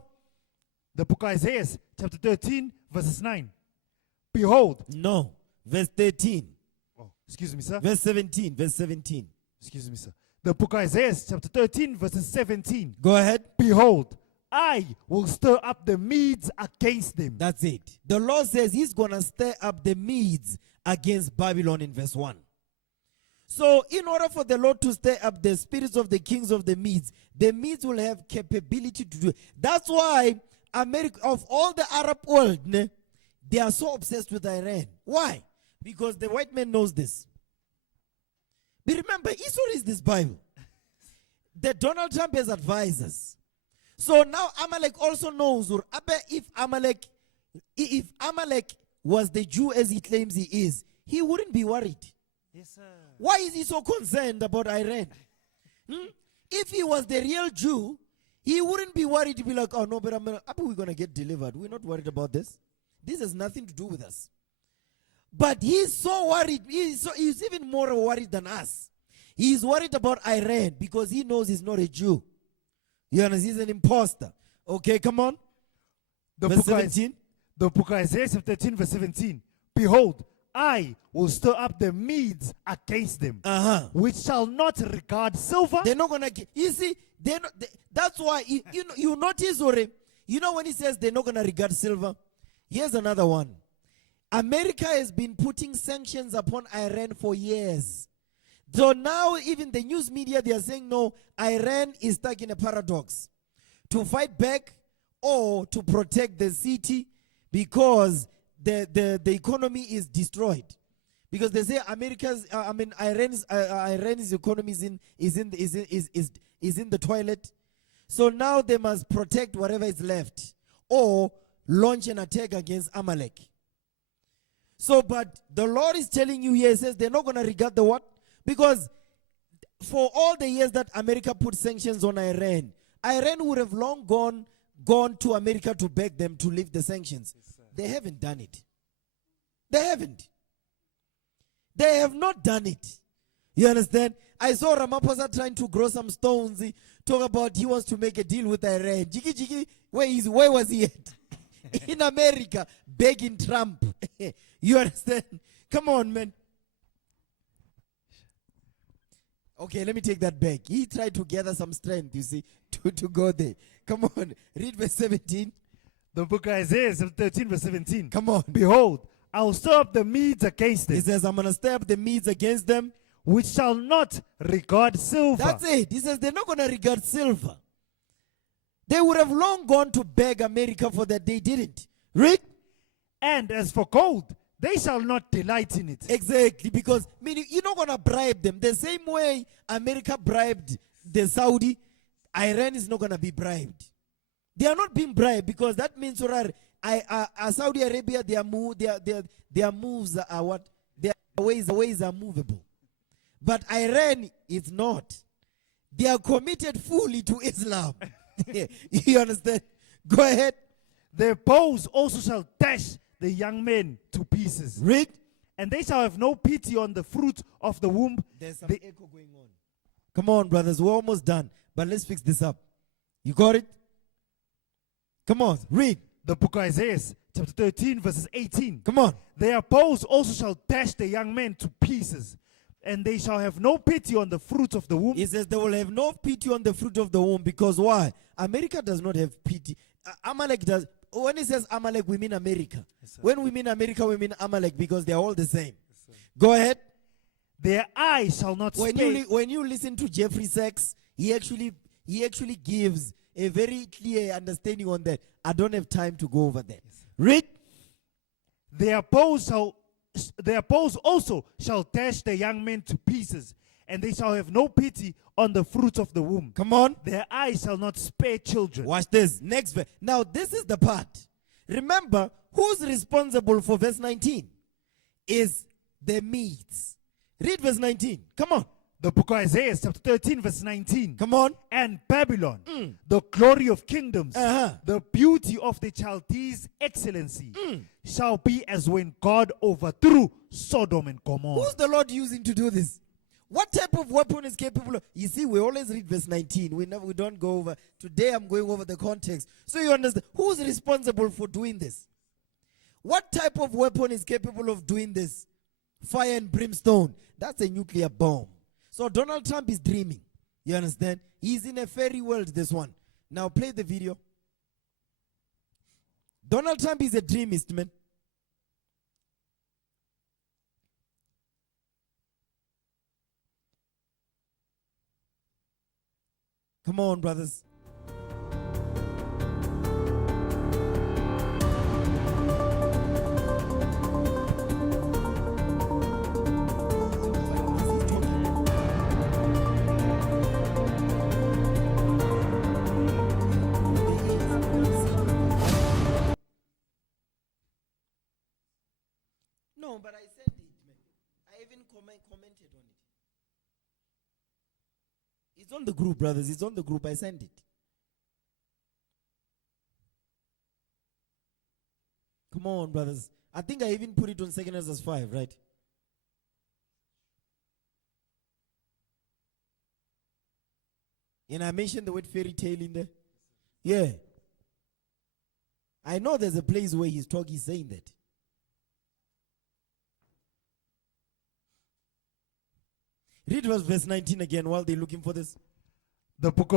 The book of Isaiah, chapter 13, verses 9. Behold, No. Verse 13. excuse me, sir. Verse 17. Verse 17. Excuse me, sir. The book of Isaiah, chapter 13, verses 17. Go ahead. Behold, I will stir up the Medes against them. That's it. The Lord says he's going to stir up the Medes against Babylon in verse 1. So in order for the Lord to stir up the spirits of the kings of the Medes will have capability to do it. That's why America, of all the Arab world, they are so obsessed with Iran. Why? Because the white man knows this. But remember, Esau is this Bible. The Donald Trump has advisors. So now Amalek also knows, or if Amalek was the Jew as he claims he is, he wouldn't be worried. Yes, sir. Why is he so concerned about Iran? If he was the real Jew, he wouldn't be worried to be like, oh no, but we're going to get delivered. We're not worried about this. This has nothing to do with us. But he's so worried. He's even more worried than us. He's worried about Iran because he knows he's not a Jew. You understand? He's an imposter. Okay, come on. Verse 17. The book of Isaiah, chapter 13, verse 17. Behold, I will stir up the Medes against them, which shall not regard silver. They're not going to, you see, that's why, you notice, or you know when he says they're not going to regard silver? Here's another one. America has been putting sanctions upon Iran for years. So now even the news media, they are saying, no, Iran is stuck in a paradox. To fight back or to protect the city because the economy is destroyed. Because they say Iran's economy is in the toilet. So now they must protect whatever is left or launch an attack against Amalek. So, but the Lord is telling you here, he says they're not going to regard the what? Because for all the years that America put sanctions on Iran, Iran would have long gone to America to beg them to lift the sanctions. They haven't done it. They haven't. They have not done it. You understand? I saw Ramaphosa trying to grow some stones. He talk about he wants to make a deal with Iran. Jiki, where was he at? In America, begging Trump. You understand? Come on, man. Okay, let me take that back. He tried to gather some strength, you see, to go there. Come on, read verse 17. The book of Isaiah, 13, verse 17. Come on. Behold, I will stir up the Medes against them. He says, I'm going to stir up the Medes against them, which shall not regard silver. That's it. He says they're not going to regard silver. They would have long gone to beg America for that. They didn't. Read. And as for gold, they shall not delight in it. Exactly, because meaning you're not going to bribe them. The same way America bribed the Saudi, Iran is not going to be bribed. They are not being bribed because that means Saudi Arabia, their moves are what? Their ways are movable. But Iran is not. They are committed fully to Islam. You understand? Go ahead. Their bows also shall dash the young men to pieces. Read. And they shall have no pity on the fruit of the womb. There's some They- echo going on. Come on, brothers. We're almost done. But let's fix this up. You got it? Come on. Read. The book of Isaiah, chapter 13, verses 18. Come on. Their bows also shall dash the young men to pieces, and they shall have no pity on the fruit of the womb. He says they will have no pity on the fruit of the womb. Because why? America does not have pity. Amalek does. When he says Amalek, we mean America. When we mean America, we mean Amalek because they are all the same. Go ahead. Their eyes shall not spare. When you listen to Jeffrey Sachs, he actually gives a very clear understanding on that. I don't have time to go over that. Read. Their bows also shall dash the young men to pieces, and they shall have no pity on the fruit of the womb. Come on. Their eyes shall not spare children. Watch this. Next verse. Now, this is the part. Remember, who's responsible for verse 19? Is the Medes. Read verse 19. Come on. The book of Isaiah, chapter 13, verse 19. Come on. And Babylon, the glory of kingdoms, Uh-huh. the beauty of the Chaldees' excellency, shall be as when God overthrew Sodom and Gomorrah. Who's the Lord using to do this? What type of weapon is capable of? You see, we always read verse 19. We don't go over. Today I'm going over the context. So you understand. Who's responsible for doing this? What type of weapon is capable of doing this? Fire and brimstone. That's a nuclear bomb. So Donald Trump is dreaming. You understand? He's in a fairy world, this one. Now play the video. Donald Trump is a dreamist, man. Come on, brothers. No, but I sent it, man. I even commented on it. It's on the group, brothers. It's on the group. I sent it. Come on, brothers. I think I even put it on 2 Ezra 5, right? And I mentioned the word fairy tale in there. Yeah. I know there's a place where he's saying that. Read verse 19 again while they're looking for this. The book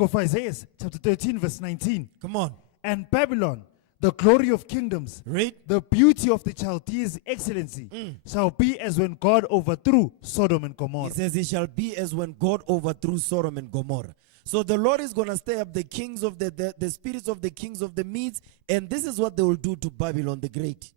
of Isaiah, chapter 13, verse 19. Come on. And Babylon, the glory of kingdoms, Read. the beauty of the Chaldees' excellency, shall be as when God overthrew Sodom and Gomorrah. He says it shall be as when God overthrew Sodom and Gomorrah. So the Lord is going to stir up the kings of the spirits of the kings of the Medes, and this is what they will do to Babylon the Great.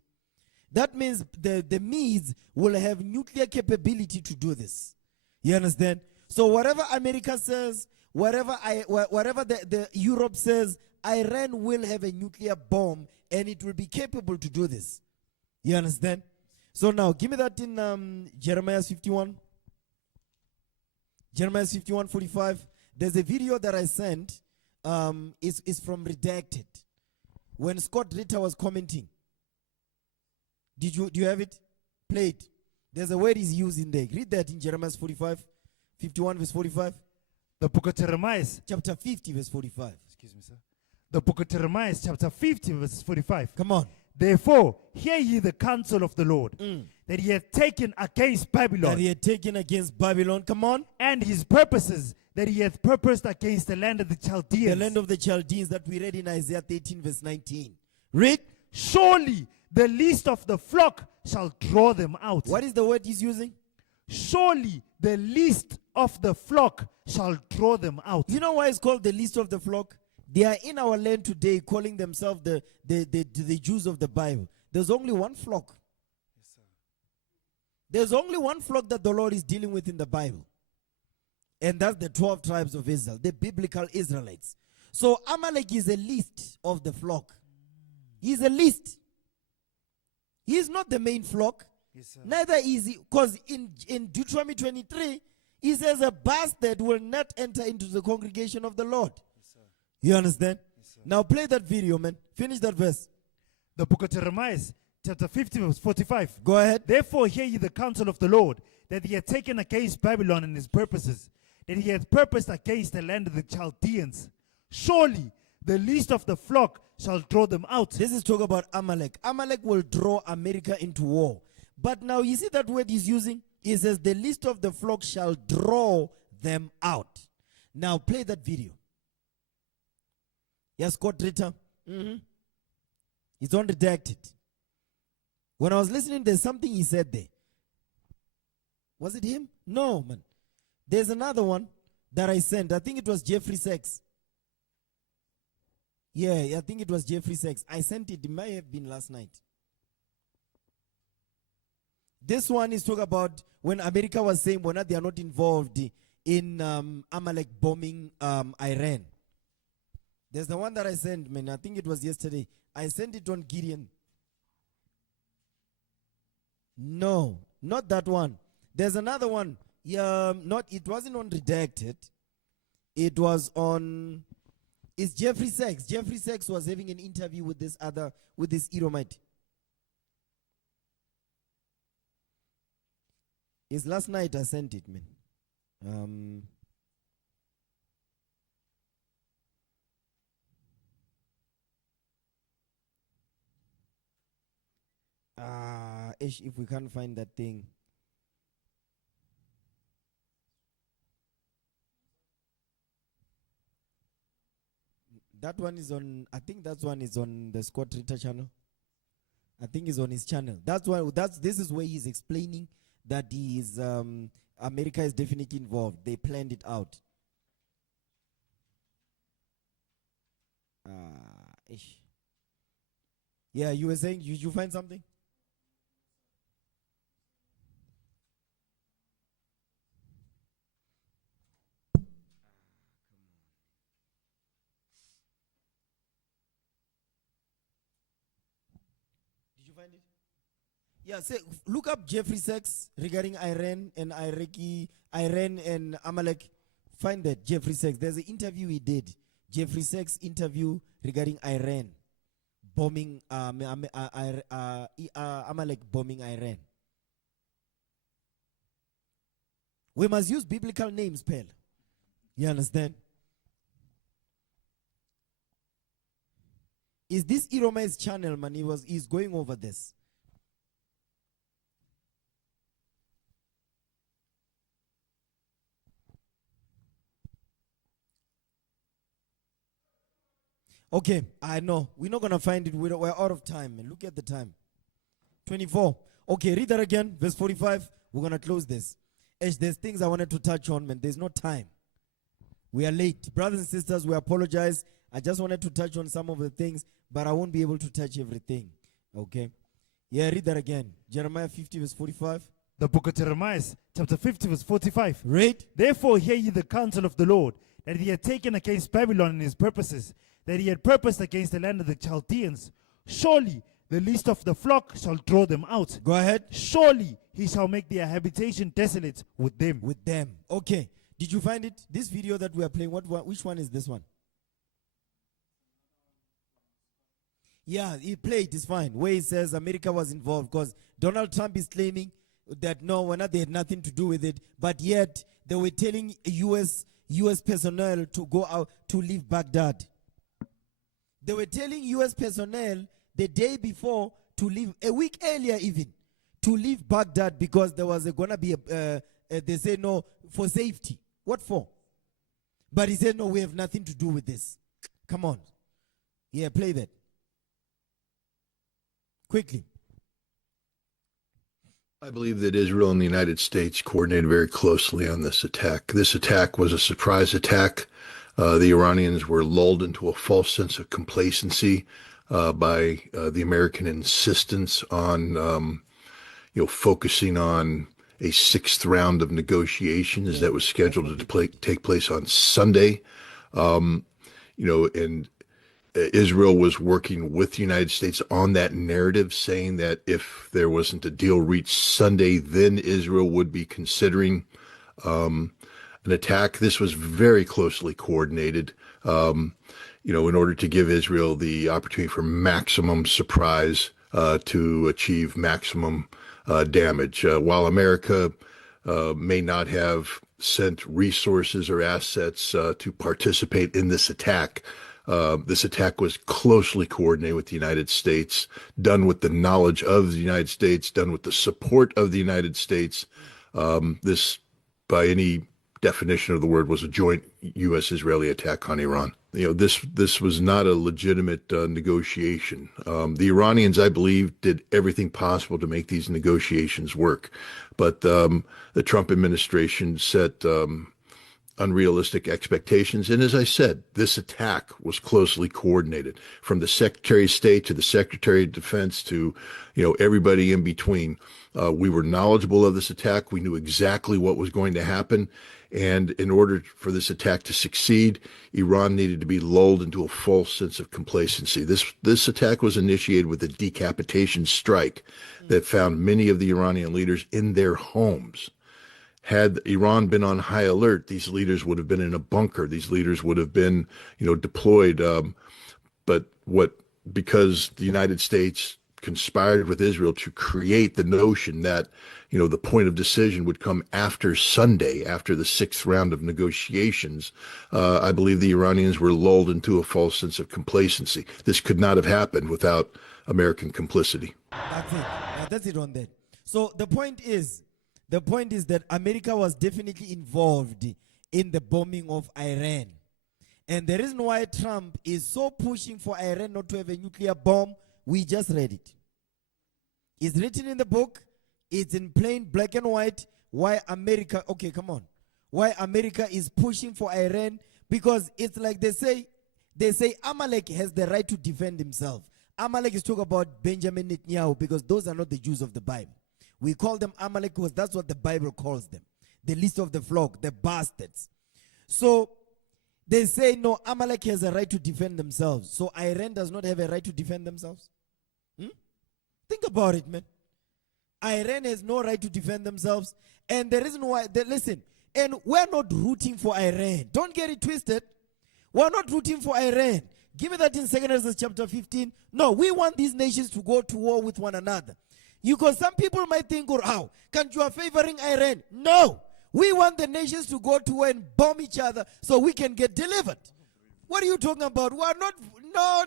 That means the Medes will have nuclear capability to do this. You understand? So whatever America says, whatever the Europe says, Iran will have a nuclear bomb and it will be capable to do this. You understand? So now, give me that in Jeremiah 51. Jeremiah 51:45. There's a video that I sent. It's from Redacted. When Scott Ritter was commenting. Do you have it? Play it. There's a word he's using there. Read that in Jeremiah 51 verse 45. The book of Jeremiah. Chapter 50 verse 45. Excuse me, sir. The book of Jeremiah, chapter 50 verse 45. Come on. Therefore, hear ye the counsel of the Lord, that he hath taken against Babylon. That he had taken against Babylon. Come on. And his purposes that he hath purposed against the land of the Chaldeans. The land of the Chaldeans that we read in Isaiah 13 verse 19. Read. Surely the least of the flock shall draw them out. What is the word he's using? Surely the least of the flock shall draw them out. You know why it's called the least of the flock? They are in our land today calling themselves the Jews of the Bible. There's only one flock. Yes, sir. There's only one flock that the Lord is dealing with in the Bible. And that's the 12 tribes of Israel, the biblical Israelites. So Amalek is a least of the flock. He's a least. He is not the main flock. Yes, sir. Neither is he, because in Deuteronomy 23, he says a bastard will not enter into the congregation of the Lord. Yes, sir. You understand? Yes, sir. Now play that video, man. Finish that verse. The book of Jeremiah, chapter 50, verse 45. Go ahead. Therefore hear ye the counsel of the Lord, that he had taken against Babylon and his purposes, that he had purposed against the land of the Chaldeans. Surely the least of the flock shall draw them out. This is talk about Amalek. Amalek will draw America into war. But now you see that word he's using? He says, the least of the flock shall draw them out. Now play that video. Yes, Scott Ritter. It's unredacted. When I was listening, there's something he said there. Was it him? No, man. There's another one that I sent. I think it was Jeffrey Sachs. Yeah, I think it was Jeffrey Sachs. I sent it. It might have been last night. This one is talking about when America was saying they are not involved in Amalek bombing Iran. There's the one that I sent, man. I think it was yesterday. I sent it on Gideon. No, not that one. There's another one. Yeah, it wasn't on redacted. It was on. It's Jeffrey Sachs. Jeffrey Sachs was having an interview with this Edomite. It's last night I sent it, man. If we can't find that thing. That one is on, I think that one is on the Scott Ritter channel. I think it's on his channel. This is where he's explaining that America is definitely involved. They planned it out. Yeah, you were saying, you find something? Did you find it? Yeah, look up Jeffrey Sachs regarding Iran and Amalek. Find that, Jeffrey Sachs. There's an interview he did. Jeffrey Sachs interview regarding Iran bombing Amalek bombing Iran. We must use biblical names, Pell. You understand? Is this Edomite's channel, man? He's going over this. Okay, I know. We're not going to find it. We're out of time. Man. Look at the time. 24. Okay, read that again. Verse 45. We're going to close this. There's things I wanted to touch on, man. There's no time. We are late. Brothers and sisters, we apologize. I just wanted to touch on some of the things, but I won't be able to touch everything. Okay? Yeah, read that again. Jeremiah 50, verse 45. The book of Jeremiah, chapter 50, verse 45. Read. Therefore hear ye the counsel of the Lord, that he had taken against Babylon and his purposes, that he had purposed against the land of the Chaldeans. Surely the least of the flock shall draw them out. Go ahead. Surely he shall make their habitation desolate with them. With them. Okay. Did you find it? This video that we are playing, which one is this one? Yeah, he played, it's fine. Where he says America was involved, because Donald Trump is claiming that no, they had nothing to do with it, but yet they were telling U.S. personnel to go out to leave Baghdad. They were telling U.S. personnel the day before to leave, a week earlier even, to leave Baghdad because there was going to be they say no, for safety. What for? But he said, no, we have nothing to do with this. Come on. Yeah, play that. Quickly. I believe that Israel and the United States coordinated very closely on this attack. This attack was a surprise attack. The Iranians were lulled into a false sense of complacency by the American insistence on, focusing on a sixth round of negotiations that was scheduled to take place on Sunday. And Israel was working with the United States on that narrative, saying that if there wasn't a deal reached Sunday, then Israel would be considering an attack. This was very closely coordinated. in order to give Israel the opportunity for maximum surprise to achieve maximum damage. While America may not have sent resources or assets to participate in this attack was closely coordinated with the United States, done with the knowledge of the United States, done with the support of the United States. This, by any definition of the word, was a joint U.S.-Israeli attack on Iran. This was not a legitimate negotiation. The Iranians, I believe, did everything possible to make these negotiations work, but the Trump administration set unrealistic expectations. And as I said, this attack was closely coordinated, from the Secretary of State to the Secretary of Defense to, everybody in between. We were knowledgeable of this attack. We knew exactly what was going to happen. And in order for this attack to succeed, Iran needed to be lulled into a false sense of complacency. This attack was initiated with a decapitation strike that found many of the Iranian leaders in their homes. Had Iran been on high alert, these leaders would have been in a bunker. These leaders would have been, deployed. Because the United States conspired with Israel to create the notion that, the point of decision would come after Sunday, after the sixth round of negotiations, I believe the Iranians were lulled into a false sense of complacency. This could not have happened without American complicity. That's it. That's it on that. So the point is that America was definitely involved in the bombing of Iran. And the reason why Trump is so pushing for Iran not to have a nuclear bomb, we just read it. It's written in the book. It's in plain black and white why America is pushing for Iran, because it's like they say Amalek has the right to defend himself. Amalek is talking about Benjamin Netanyahu, because those are not the Jews of the Bible. We call them Amalek because that's what the Bible calls them. The least of the flock, the bastards. So they say, no, Amalek has a right to defend themselves. So Iran does not have a right to defend themselves? Think about it, man. Iran has no right to defend themselves. And the reason why, listen, and we're not rooting for Iran. Don't get it twisted. We're not rooting for Iran. Give me that in 2 Ezra chapter 15. No, we want these nations to go to war with one another. Because some people might think, or how? Can't you are favoring Iran? No. We want the nations to go to war and bomb each other so we can get delivered. What are you talking about? We are not,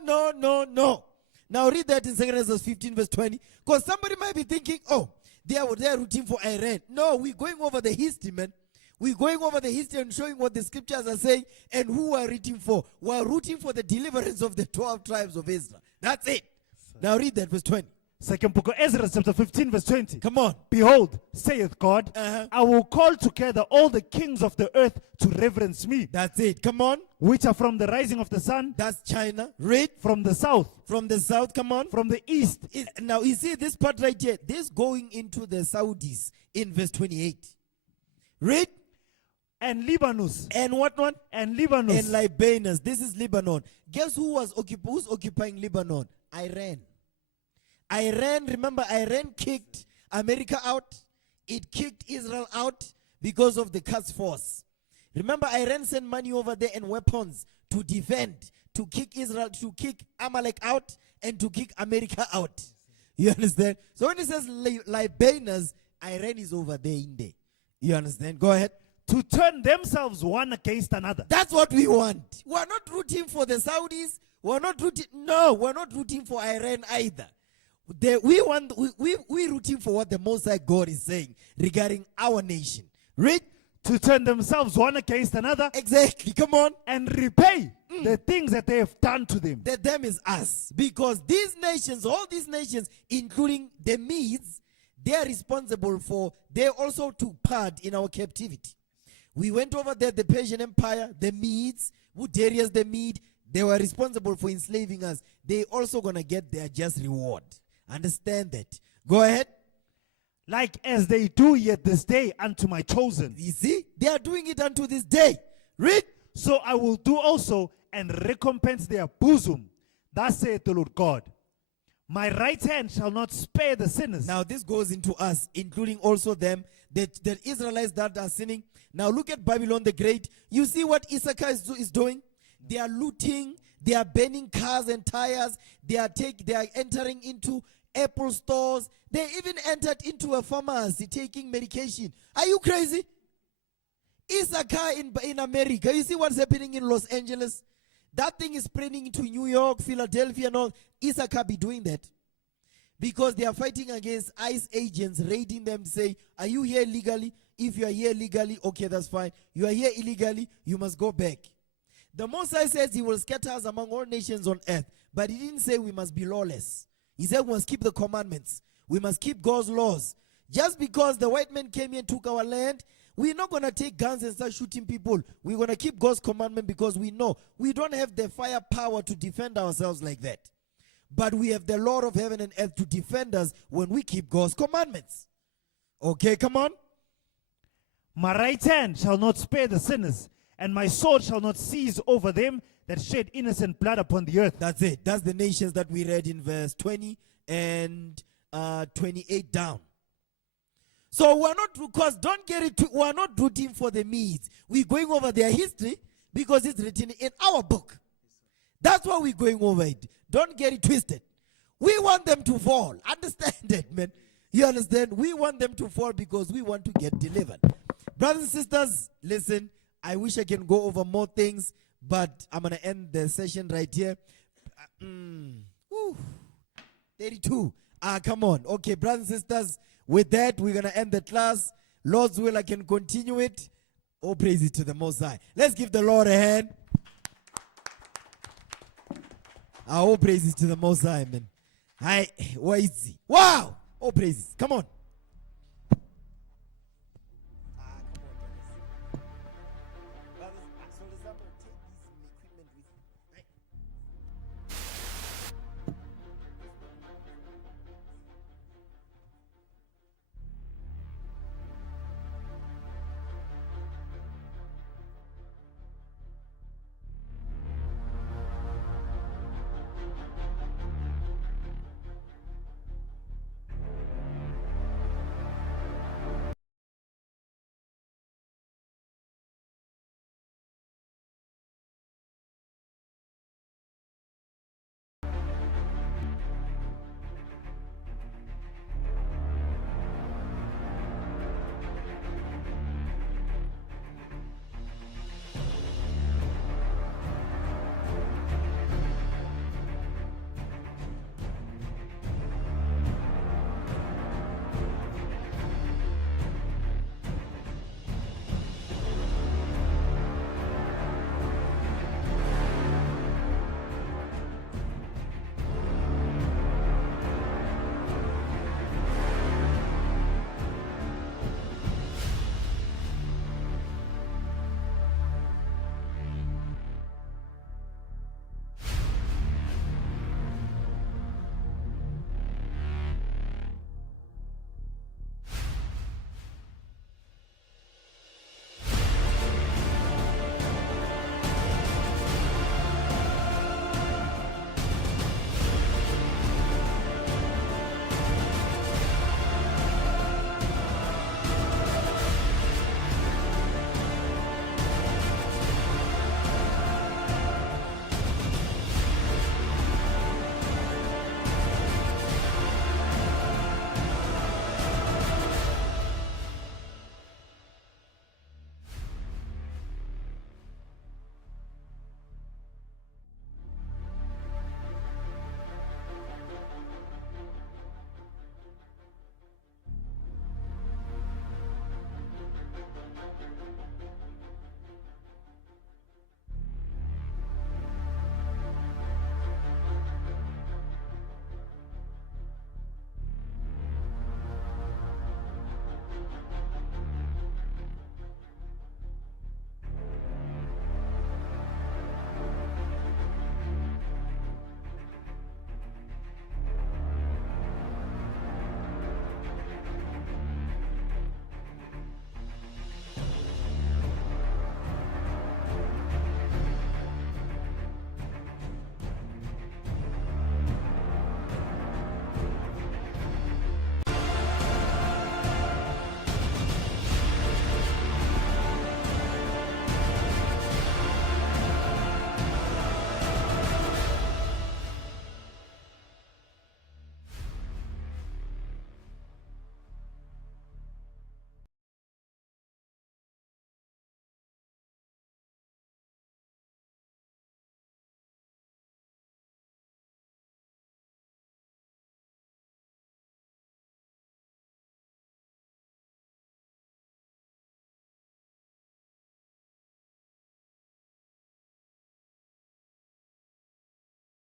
no. Now read that in 2 Ezra 15 verse 20. Because somebody might be thinking, oh, they are rooting for Iran. No, we're going over the history, man. We're going over the history and showing what the scriptures are saying and who we're rooting for. We're rooting for the deliverance of the 12 tribes of Israel. That's it. Now read that verse 20. Second book of Ezra, chapter 15, verse 20. Come on. Behold, saith God, I will call together all the kings of the earth to reverence me. That's it. Come on. Which are from the rising of the sun. That's China. Read. From the south. From the south. Come on. From the east. Now you see this part right here. This going into the Saudis in verse 28. Read. And Libanus. And what one? And Libanus. And Libanus. This is Lebanon. Guess who's occupying Lebanon? Iran. Remember, Iran kicked America out. It kicked Israel out because of the Quds force. Remember, Iran sent money over there and weapons to defend, to kick Israel, to kick Amalek out, and to kick America out. You understand? So when it says Libanus, Iran is over there in there. You understand? Go ahead. To turn themselves one against another. That's what we want. We're not rooting for the Saudis. We're not rooting for Iran either. We're rooting for what the Most High God is saying regarding our nation. Read. To turn themselves one against another. Exactly. Come on. And repay the things that they have done to them. The them is us. Because these nations, all these nations, including the Medes, they are responsible for, they also took part in our captivity. We went over there, the Persian Empire, the Medes, Darius the Mede, they were responsible for enslaving us. They also going to get their just reward. Understand that. Go ahead. Like as they do yet this day unto my chosen. You see? They are doing it unto this day. Read. So I will do also and recompense their bosom. Thus saith the Lord God. My right hand shall not spare the sinners. Now this goes into us, including also them, the Israelites that are sinning. Now look at Babylon the Great. You see what Issachar is doing? They are looting. They are burning cars and tires. They are entering into Apple stores. They even entered into a pharmacy taking medication. Are you crazy? Issachar in America. You see what's happening in Los Angeles? That thing is spreading into New York, Philadelphia, and all. Issachar be doing that. Because they are fighting against ICE agents, raiding them, say, are you here legally? If you are here legally, okay, that's fine. You are here illegally, you must go back. The Mosai says he will scatter us among all nations on earth, but he didn't say we must be lawless. He said we must keep the commandments. We must keep God's laws. Just because the white men came here and took our land, we're not going to take guns and start shooting people. We're going to keep God's commandment because we know we don't have the firepower to defend ourselves like that. But we have the Lord of heaven and earth to defend us when we keep God's commandments. Okay, come on. My right hand shall not spare the sinners, and my sword shall not cease over them that shed innocent blood upon the earth. That's it. That's the nations that we read in verse 20 and 28 down. So we're not, because don't get it, we're not rooting for the Medes. We're going over their history because it's written in our book. That's why we're going over it. Don't get it twisted. We want them to fall. Understand that, man? You understand? We want them to fall because we want to get delivered. Brothers and sisters, listen, I wish I can go over more things, but I'm going to end the session right here. 32. Come on. Okay, brothers and sisters, with that, we're going to end the class. Lord's will, I can continue it. Oh, praise it to the Most High. Let's give the Lord a hand. All praises to the Most High, man. Hi, where is he? Wow! All praises. Come on.